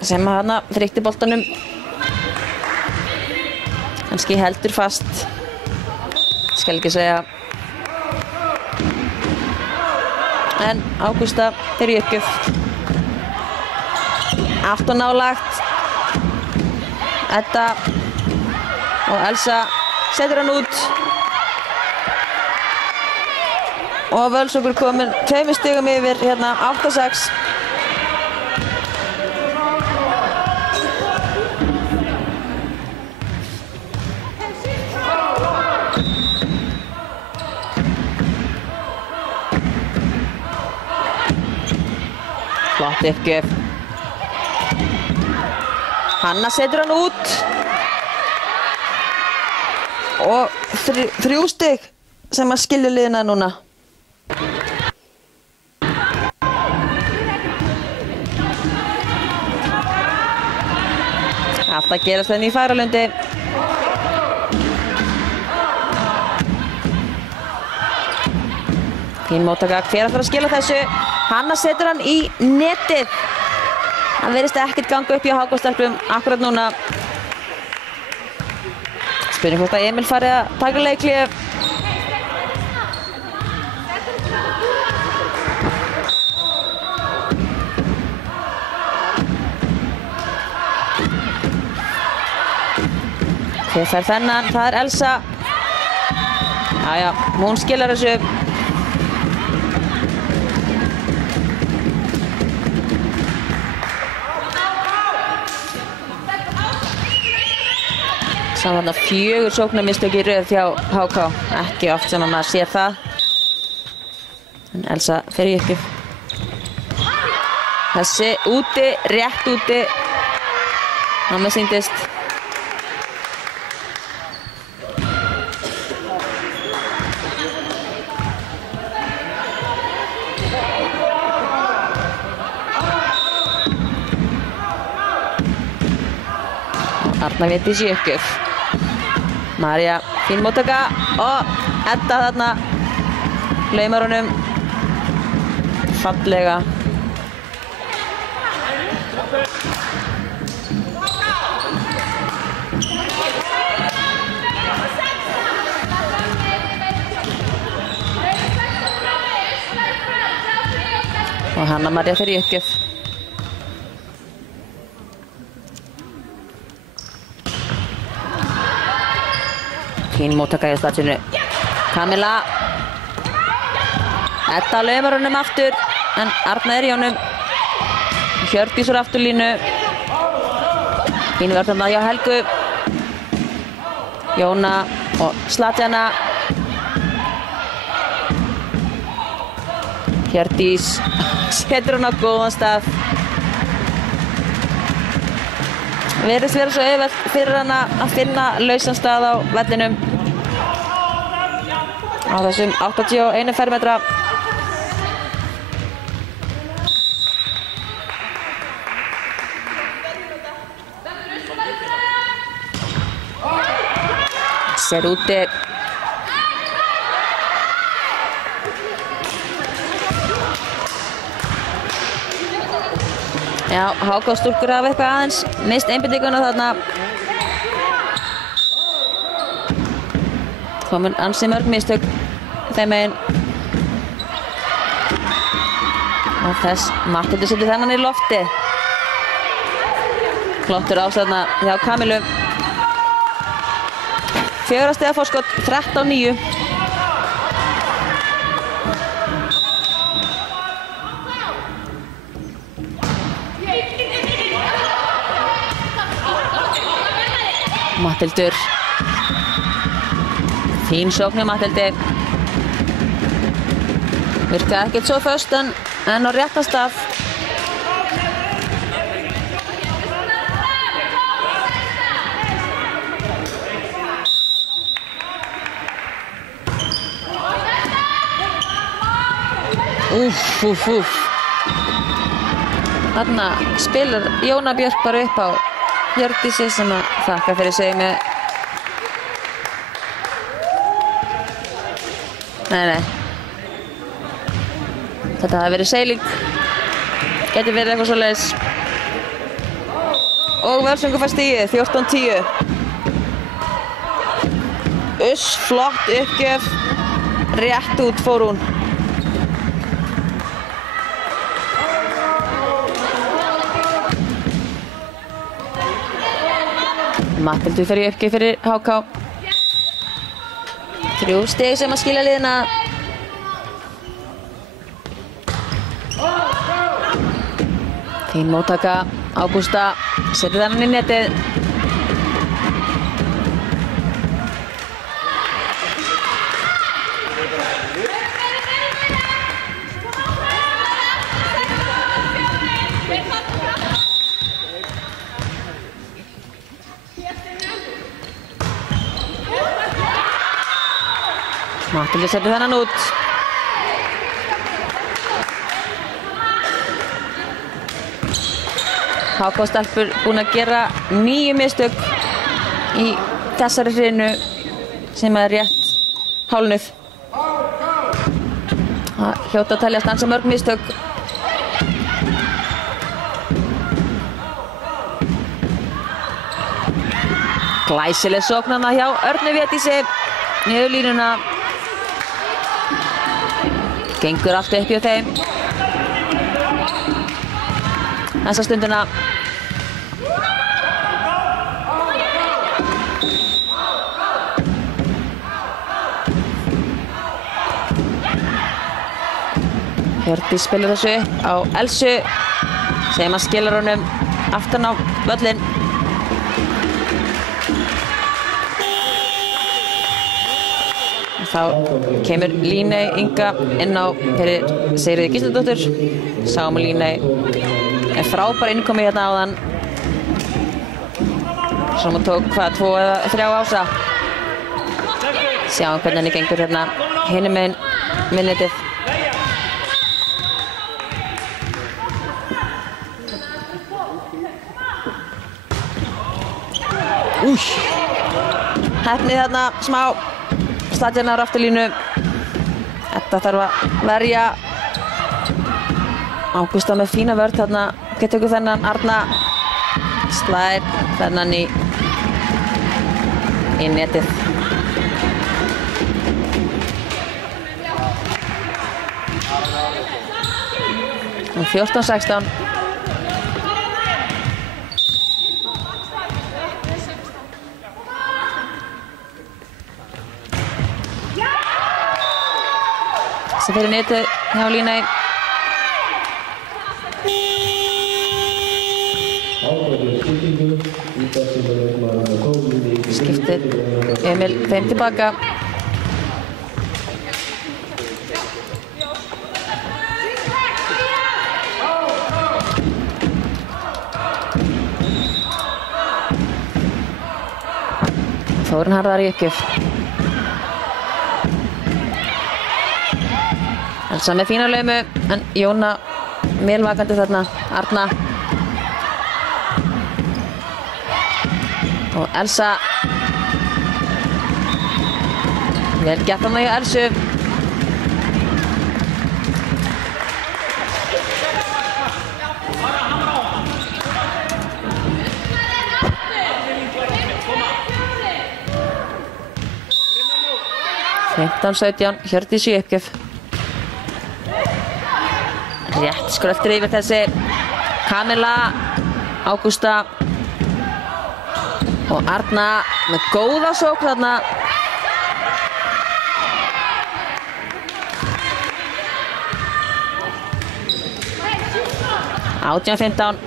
sem hana þrykti boltanum. Kannski heldur fast. Skal ekki segja. En Ágústa fer í uppgjöf. Allt og nálagt. Edda og Elsa setur hann út. Og Völsungur komin 2 stigum yfir hérna 8-6. Flott uppgjöf. Hanna setur hann út. Og 3 stig sem að skilja liðina núna. Allt að gerast þenni í Fagralundi. Fín móttaka, hver ætlar að skila þessu? Hanna setur hann í netið. Það virðist ekkert ganga upp hjá Hákonsstelpum akkurat núna. Spurning hvort að Emil fari að taka leikhlé. Hver fær þennan? Það er Elsa. Jæja, hún skilar þessu. Saman að 4 sóknarmistök í röð hjá HK. Ekki oft sem að maður sér það. En Elsa fer í uppgjöf. Þessi úti, rétt úti. Það með sýndist. Arna Védís í uppgjöf. Marja, fín móttaka og Edda þarna laumar honum fallega. Og Hanna Marja fer í uppgjöf. Fín móttaka í startinu. Kamila. Edda laumar honum aftur, en Arna í honum. Hjördís úr afturlínu. Fín vörð þarna hjá Helgu. Jóna og Slatjana. Hjördís setur hann á góðan stað. Virðist vera svo auðvelt fyrir hana að finna lausan stað á vellinum. Á þessum 81 fermetra. Ser úti. Já, HK-stúlkur hafa eitthvað aðeins mist einbeitinguna þarna. Komin ansi mörg mistök þeim megin. Og þess Matthildur setur þennan í lofti. Flottur ástæðna hjá Kamilu. 4 stiga forskot, 13-9. Matthildur. Fín sókn hjá Matthildi. Virkaði ekkert svo föst en á rétta stað. Þarna spilar Jóna Björk bara upp á Hjördísi sem að þakka fyrir sig með Nei Þetta hafi verið seiling. Gæti verið eitthvað svoleiðis. Og Völsungur fær stigið 14-10. Flott uppgjöf. Rétt út fór hún. Matthildur fer í uppgjöf fyrir HK. 3 stig sem að skilja liðina. Fín móttaka. Ágústa setur þennan í netið. Matthildur setur þennan út. HK-stelpur búin að gera 9 mistök í þessari hrinu sem er rétt hálnuð. Það hljóta að teljast ansi mörg mistök. Glæsileg sóknarna hjá Örnu Védísi. Niður línuna. Gengur allt upp hjá þeim. Þessa stundina. Hjördís spilar þessu upp á Elsu sem að skilar honum aftan á völlinn. Þá kemur Líney Inga inn á fyrir Sigríði Gísladóttur. Sáum að Líney er frábær innkomi hérna áðan. Svo hún tók hvað, 2 eða 3 ása. Sjáum hvernig henni gengur hérna hinum megin minnitið. Heppnið þarna smá. Stadjarnar afturlínu. Þetta þarf að verja. Ágústa með fína vörð þarna. Getur ykkur þennan Arna. Slær þennan í netið. Og 14-16. Sem fyrir netið hjá Líney. Skiptir Emil þeim tilbaka. Þórunn Harðar í uppgjöf. Elsa með fína laumu, en Jóna melvakandi þarna. Arna. Og Elsa. Vel gert þarna hjá Elsu. Hjördís í uppgjöf. Rétt skröltir yfir þessi. Kamilla, Ágústa og Arna með góða sókn þarna. Átján 15.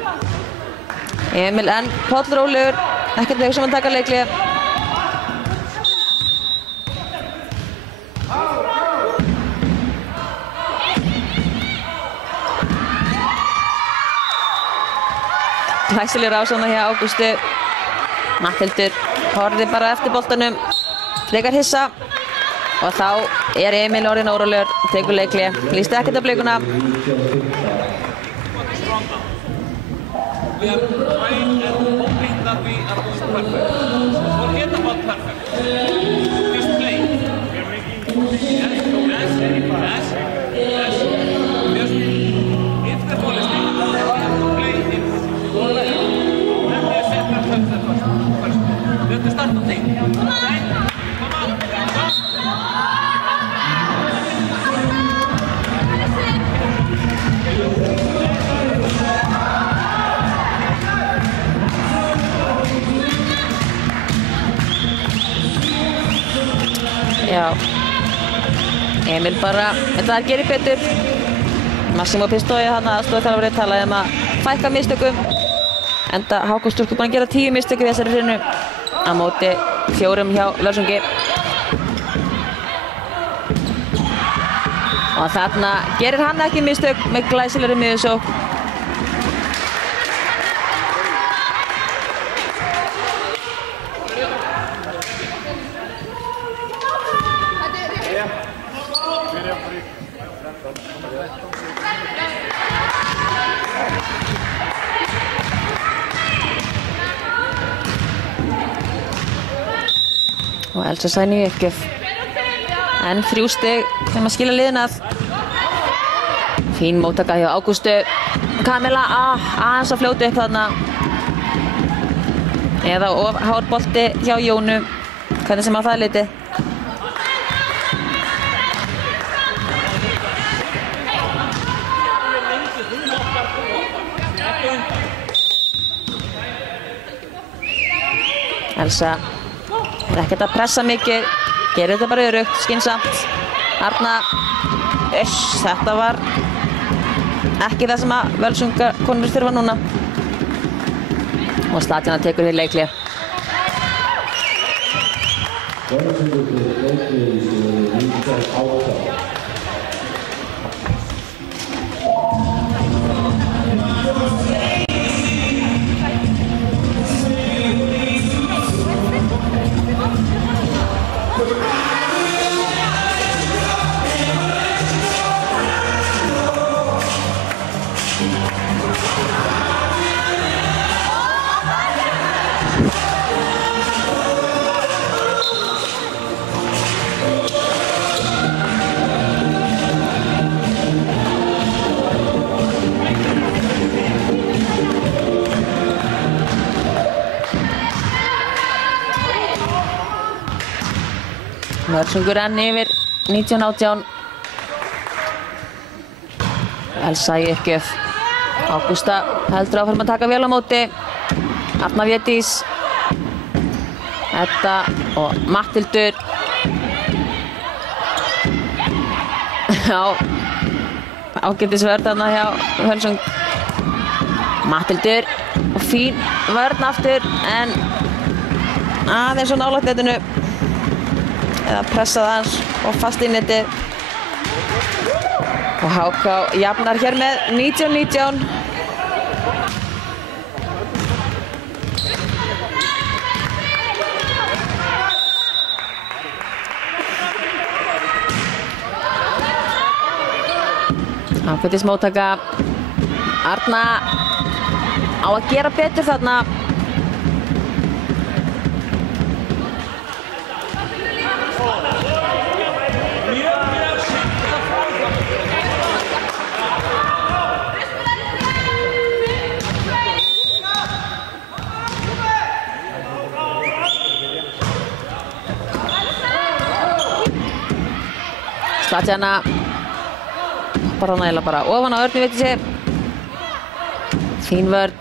Emil enn pollrólegur. Ekkert veginn sem hann taka leiklið. glæsileg rásana hjá Ágústu. Matthildur horfði bara eftir boltanum, frekar hissa og þá Emil orðinn órólegur, tekur leikli, lísti ekkert á blikuna. We are trying and hoping that we are doing perfect. Forget about perfect. Just play. Yes. Just, if the ball is taken, we have to play in let me set that first. We have to start the thing. Right? Come on. Já, Emil bara það gerir betur. Massimo Pistoia þarna aðstoðarþjálfari talaði að fækka mistökum. Enda Hákonstúlkur búin að gera 10 mistök í þessari hrinu á móti 4 hjá Völsungi. Og þarna gerir hann ekki mistök með glæsilegri miðjusókn. Og Elsa Sæný í uppgjöf. En 3 stig þegar maður skilja liðin að. Fín móttaka hjá Ágústu. Kamila aðeins að fljóta upp þarna. Eða of hár bolti hjá Jónu. Hvernig sem á það liti. Elsa er ekkert að pressa mikið, gerir þetta bara öruggt, skynsamt. Arna, þetta var ekki það sem að Völsungakonur þurfa núna. Og Slatjana tekur því leikli. Völsungur enn yfir 19-18. Elsa í uppgjöf. Ágústa heldur áfram að taka vel á móti. Arna Védís. Edda og Matthildur. Já, ágætis vörn þarna hjá Völsung. Matthildur og fín vörn aftur en aðeins og nálægt netinu. Eða pressað hans og fast í netið. Og HK jafnar hér með 19-19. Ákveðtis móttaka. Arna á að gera betur þarna. Slatjana bara nægilega bara ofan á Örnu Védísi. Fín vörn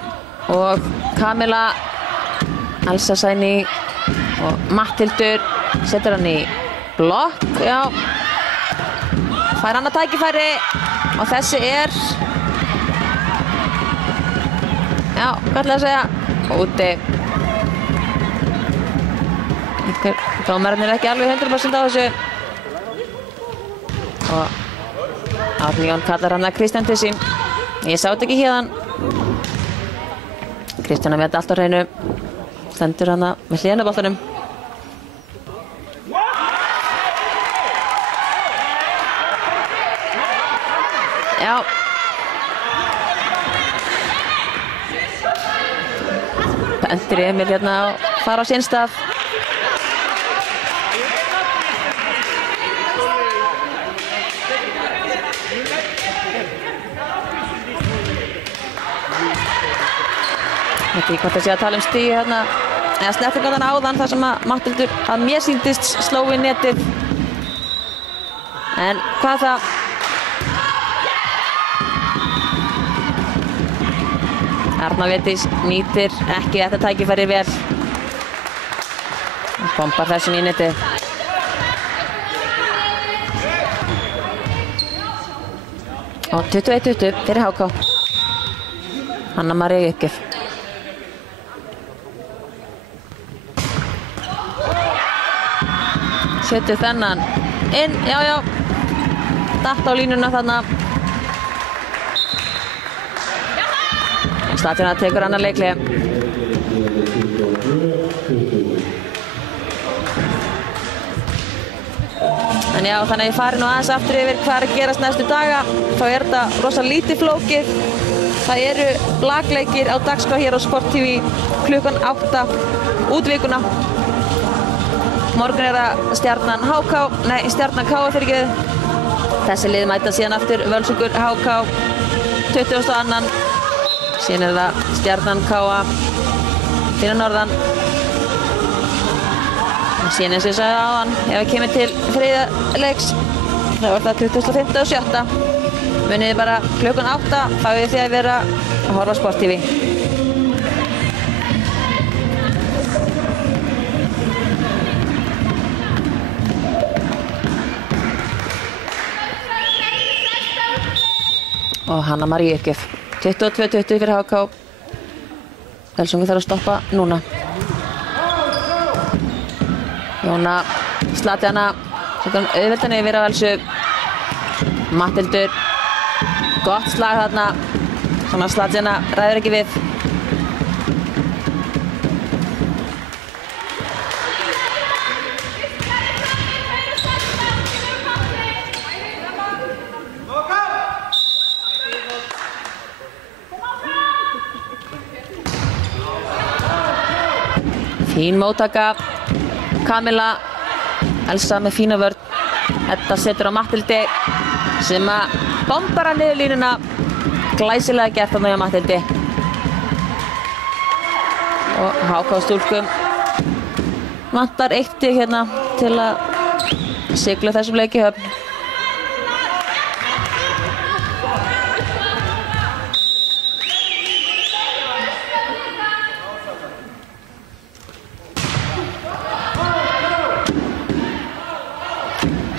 og Kamila, Elsa Sæný og Matthildur setur hann í blokk. Já, fær hann að tækifæri og þessi er já, hvað ætla að segja úti. Dómararnir er ekki alveg 100% á þessu. Og Árni Jón kallar hann að Kristján til sín. Ég sá þetta ekki hérðan. Kristjana með allt á hreinu. Stendur hana með hliðina á boltanum. Já. Bendir Emil hérna og fara á sinn stað. Ég veit ekki hvort það sé að tala um stíi hérna, eða snertingarnar áðan þar sem að Matthildur að mér sýndist sló í netið. En hvað það? Arna Védís nýtir ekki þetta tækifæri vel. Bombar þessum í netið. Og 21-20 fyrir HK. Hanna María uppgjöf. Setur þennan inn, já. Datt á línuna þarna. Statjana tekur annar leikli. En já, þannig að ég fari nú aðeins aftur yfir hvað er að gerast næstu daga. Þá er þetta rosa lítið flókið. Það eru blakleikir á dagskrá hér á Sport TV klukkan 8 út vikuna. Morgun er það Stjarnan KA fyrirgefið. Þessi lið mæta síðan aftur Völsungur HK 22. Síðan er það Stjarnan KA fyrir norðan. Og síðan eins og ég sagði áðan, ef við kemur til þriðja leiks, þá er það 25. og 7. Munið bara klukkan 8, fáið þið að vera að horfa á Sport TV. Og Hanna María uppgjöf. 22-20 fyrir HK. Völsungur þarf að stoppa núna. Jóna Slatjana setur hann auðveldan yfir á Elsu. Matthildur. Gott slag þarna sem að Slatjana ræður ekki við. Fín móttaka. Kamila. Elsa með fína vörn. Þetta setur á Matthildi sem að bombar að niður línuna. Glæsilega gert þarna hjá Matthildi. Og HK stúlkum vantar 1 stig hérna til að sigla þessum leik í höfn.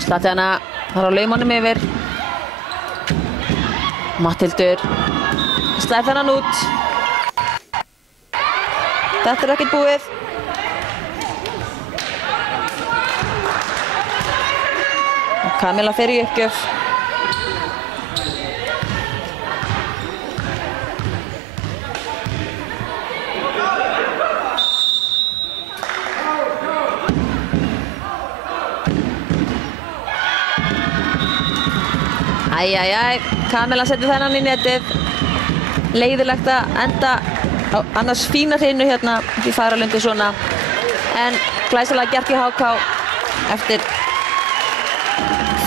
Slatjana þarf að lauma honum yfir. Matthildur slær þennan út. Þetta er ekkert búið. Og Kamila fer í uppgjöf. Kamila setur þennan í netið. Leiðilegt að enda á annars fína hreinu hérna í Fagralundi svona. En glæsilega gert í HK eftir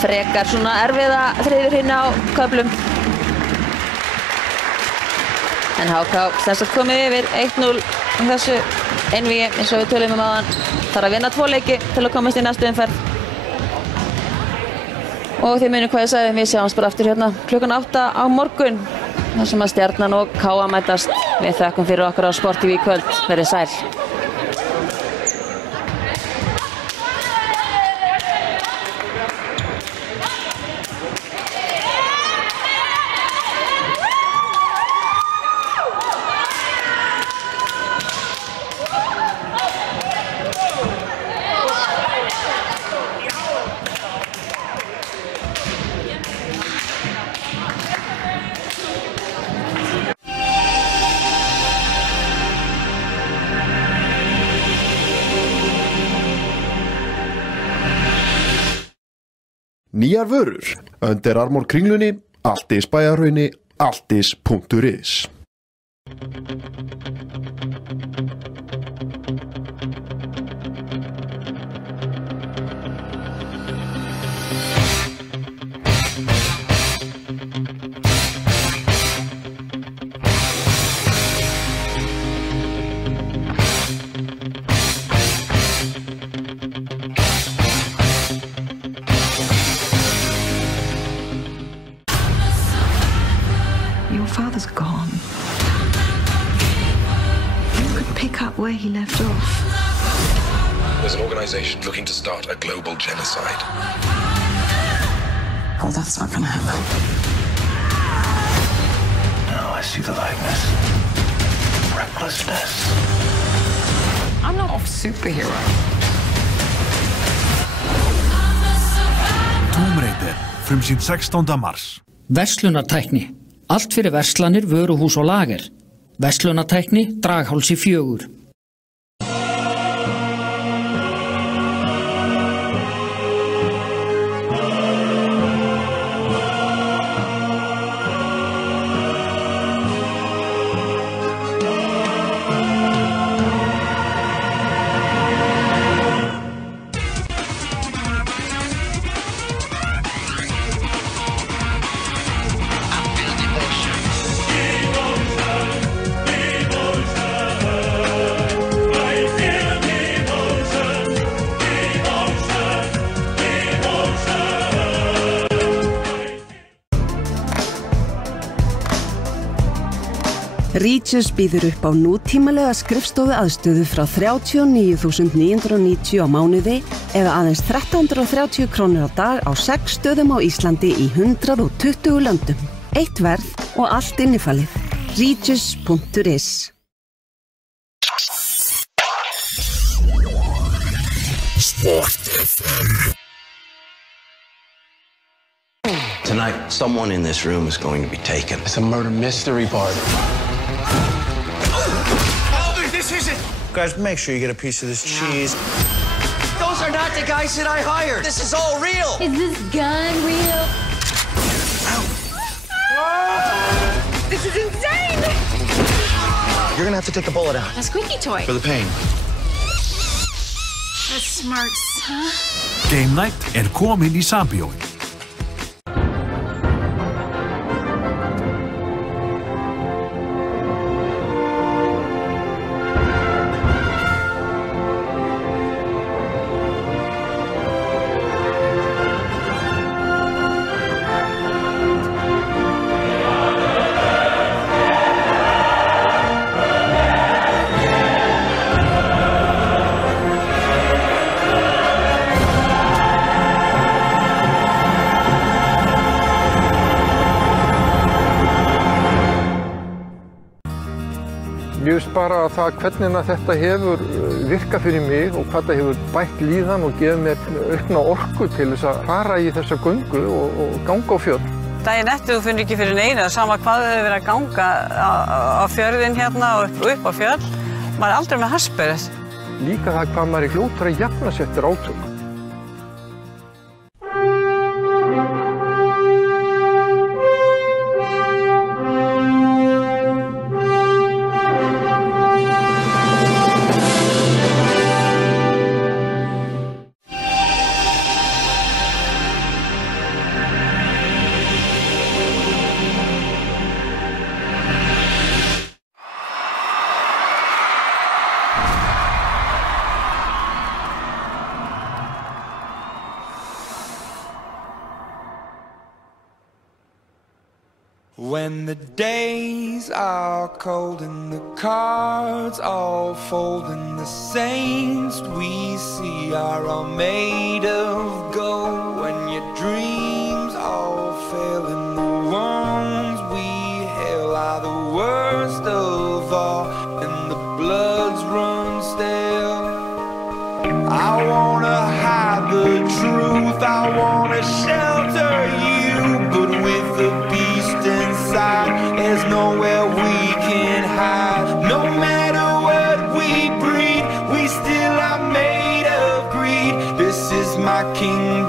frekar svona erfiða þriðju hreinu á köflum. En HK þess að komið yfir 1-0 þessu einvígi eins og við tölum áðan. Þarf að vinna 2 leiki til að komast í næstu umferð. Og þið munið hvað ég sagði, við sjáumst bara aftur hérna klukkan 8 á morgun. þar sem að Stjarnan og KA mætast. Við þökkum fyrir okkur á Sport TV í kvöld. Verið sæl. Nýjar vörur, Under Armour kringlunni, Altis Bæjarhrauni, altis.is. Your father's gone. You could pick up where he left off. There's an organization looking to start a global genocide. Oh, that's not gonna happen. No, I see the likeness. Recklessness. I'm not a superhero. Tomb Raider, frumsýnd 16. mars. Verslunartækni. Allt fyrir verslanir, vöruhús og lager. Verslunartækni, Draghálsi 4. Regis býður upp á nútímalega skrifstofu aðstöðu frá 39.990 á mánuði eða aðeins 1.330 krónur á dag á 6 stöðum á Íslandi í 120 löndum. Eitt verð og allt innifalið. Regis.is. Tonight, someone in this room is going to be taken. It's a murder mystery party. Albert, this isn't... Guys, make sure you get a piece of this cheese. Those are not the guys that I hired. This is all real. Is this gun real? This is insane! You're gonna have to take the bullet out. A squeaky toy. For the pain. That's smart, huh? Game Night komin í Sambíói. Mjög bara að það hvernig þetta hefur virkað fyrir mig og hvað það hefur bætt líðan og gefið mér aukna orku til þess að fara í þessa göngu og ganga á fjöll. Daginn eftir þú finnur ekki fyrir neina, sama hvað þau hefur verið að ganga á fjörðin hérna og upp á fjöll. Maður er aldrei með haspið. Líka það hvað maður er fljótur að jafna sig eftir átök. When the days are cold and the cards all fold and the saints we see are all made of gold, when your dreams all fail and the ones we hail are the worst of all and the bloods run stale, I wanna hide the truth, I wanna shelter you, but with the beast inside, there's nowhere we can hide. No matter what we breed, we still are made of greed. This is my kingdom.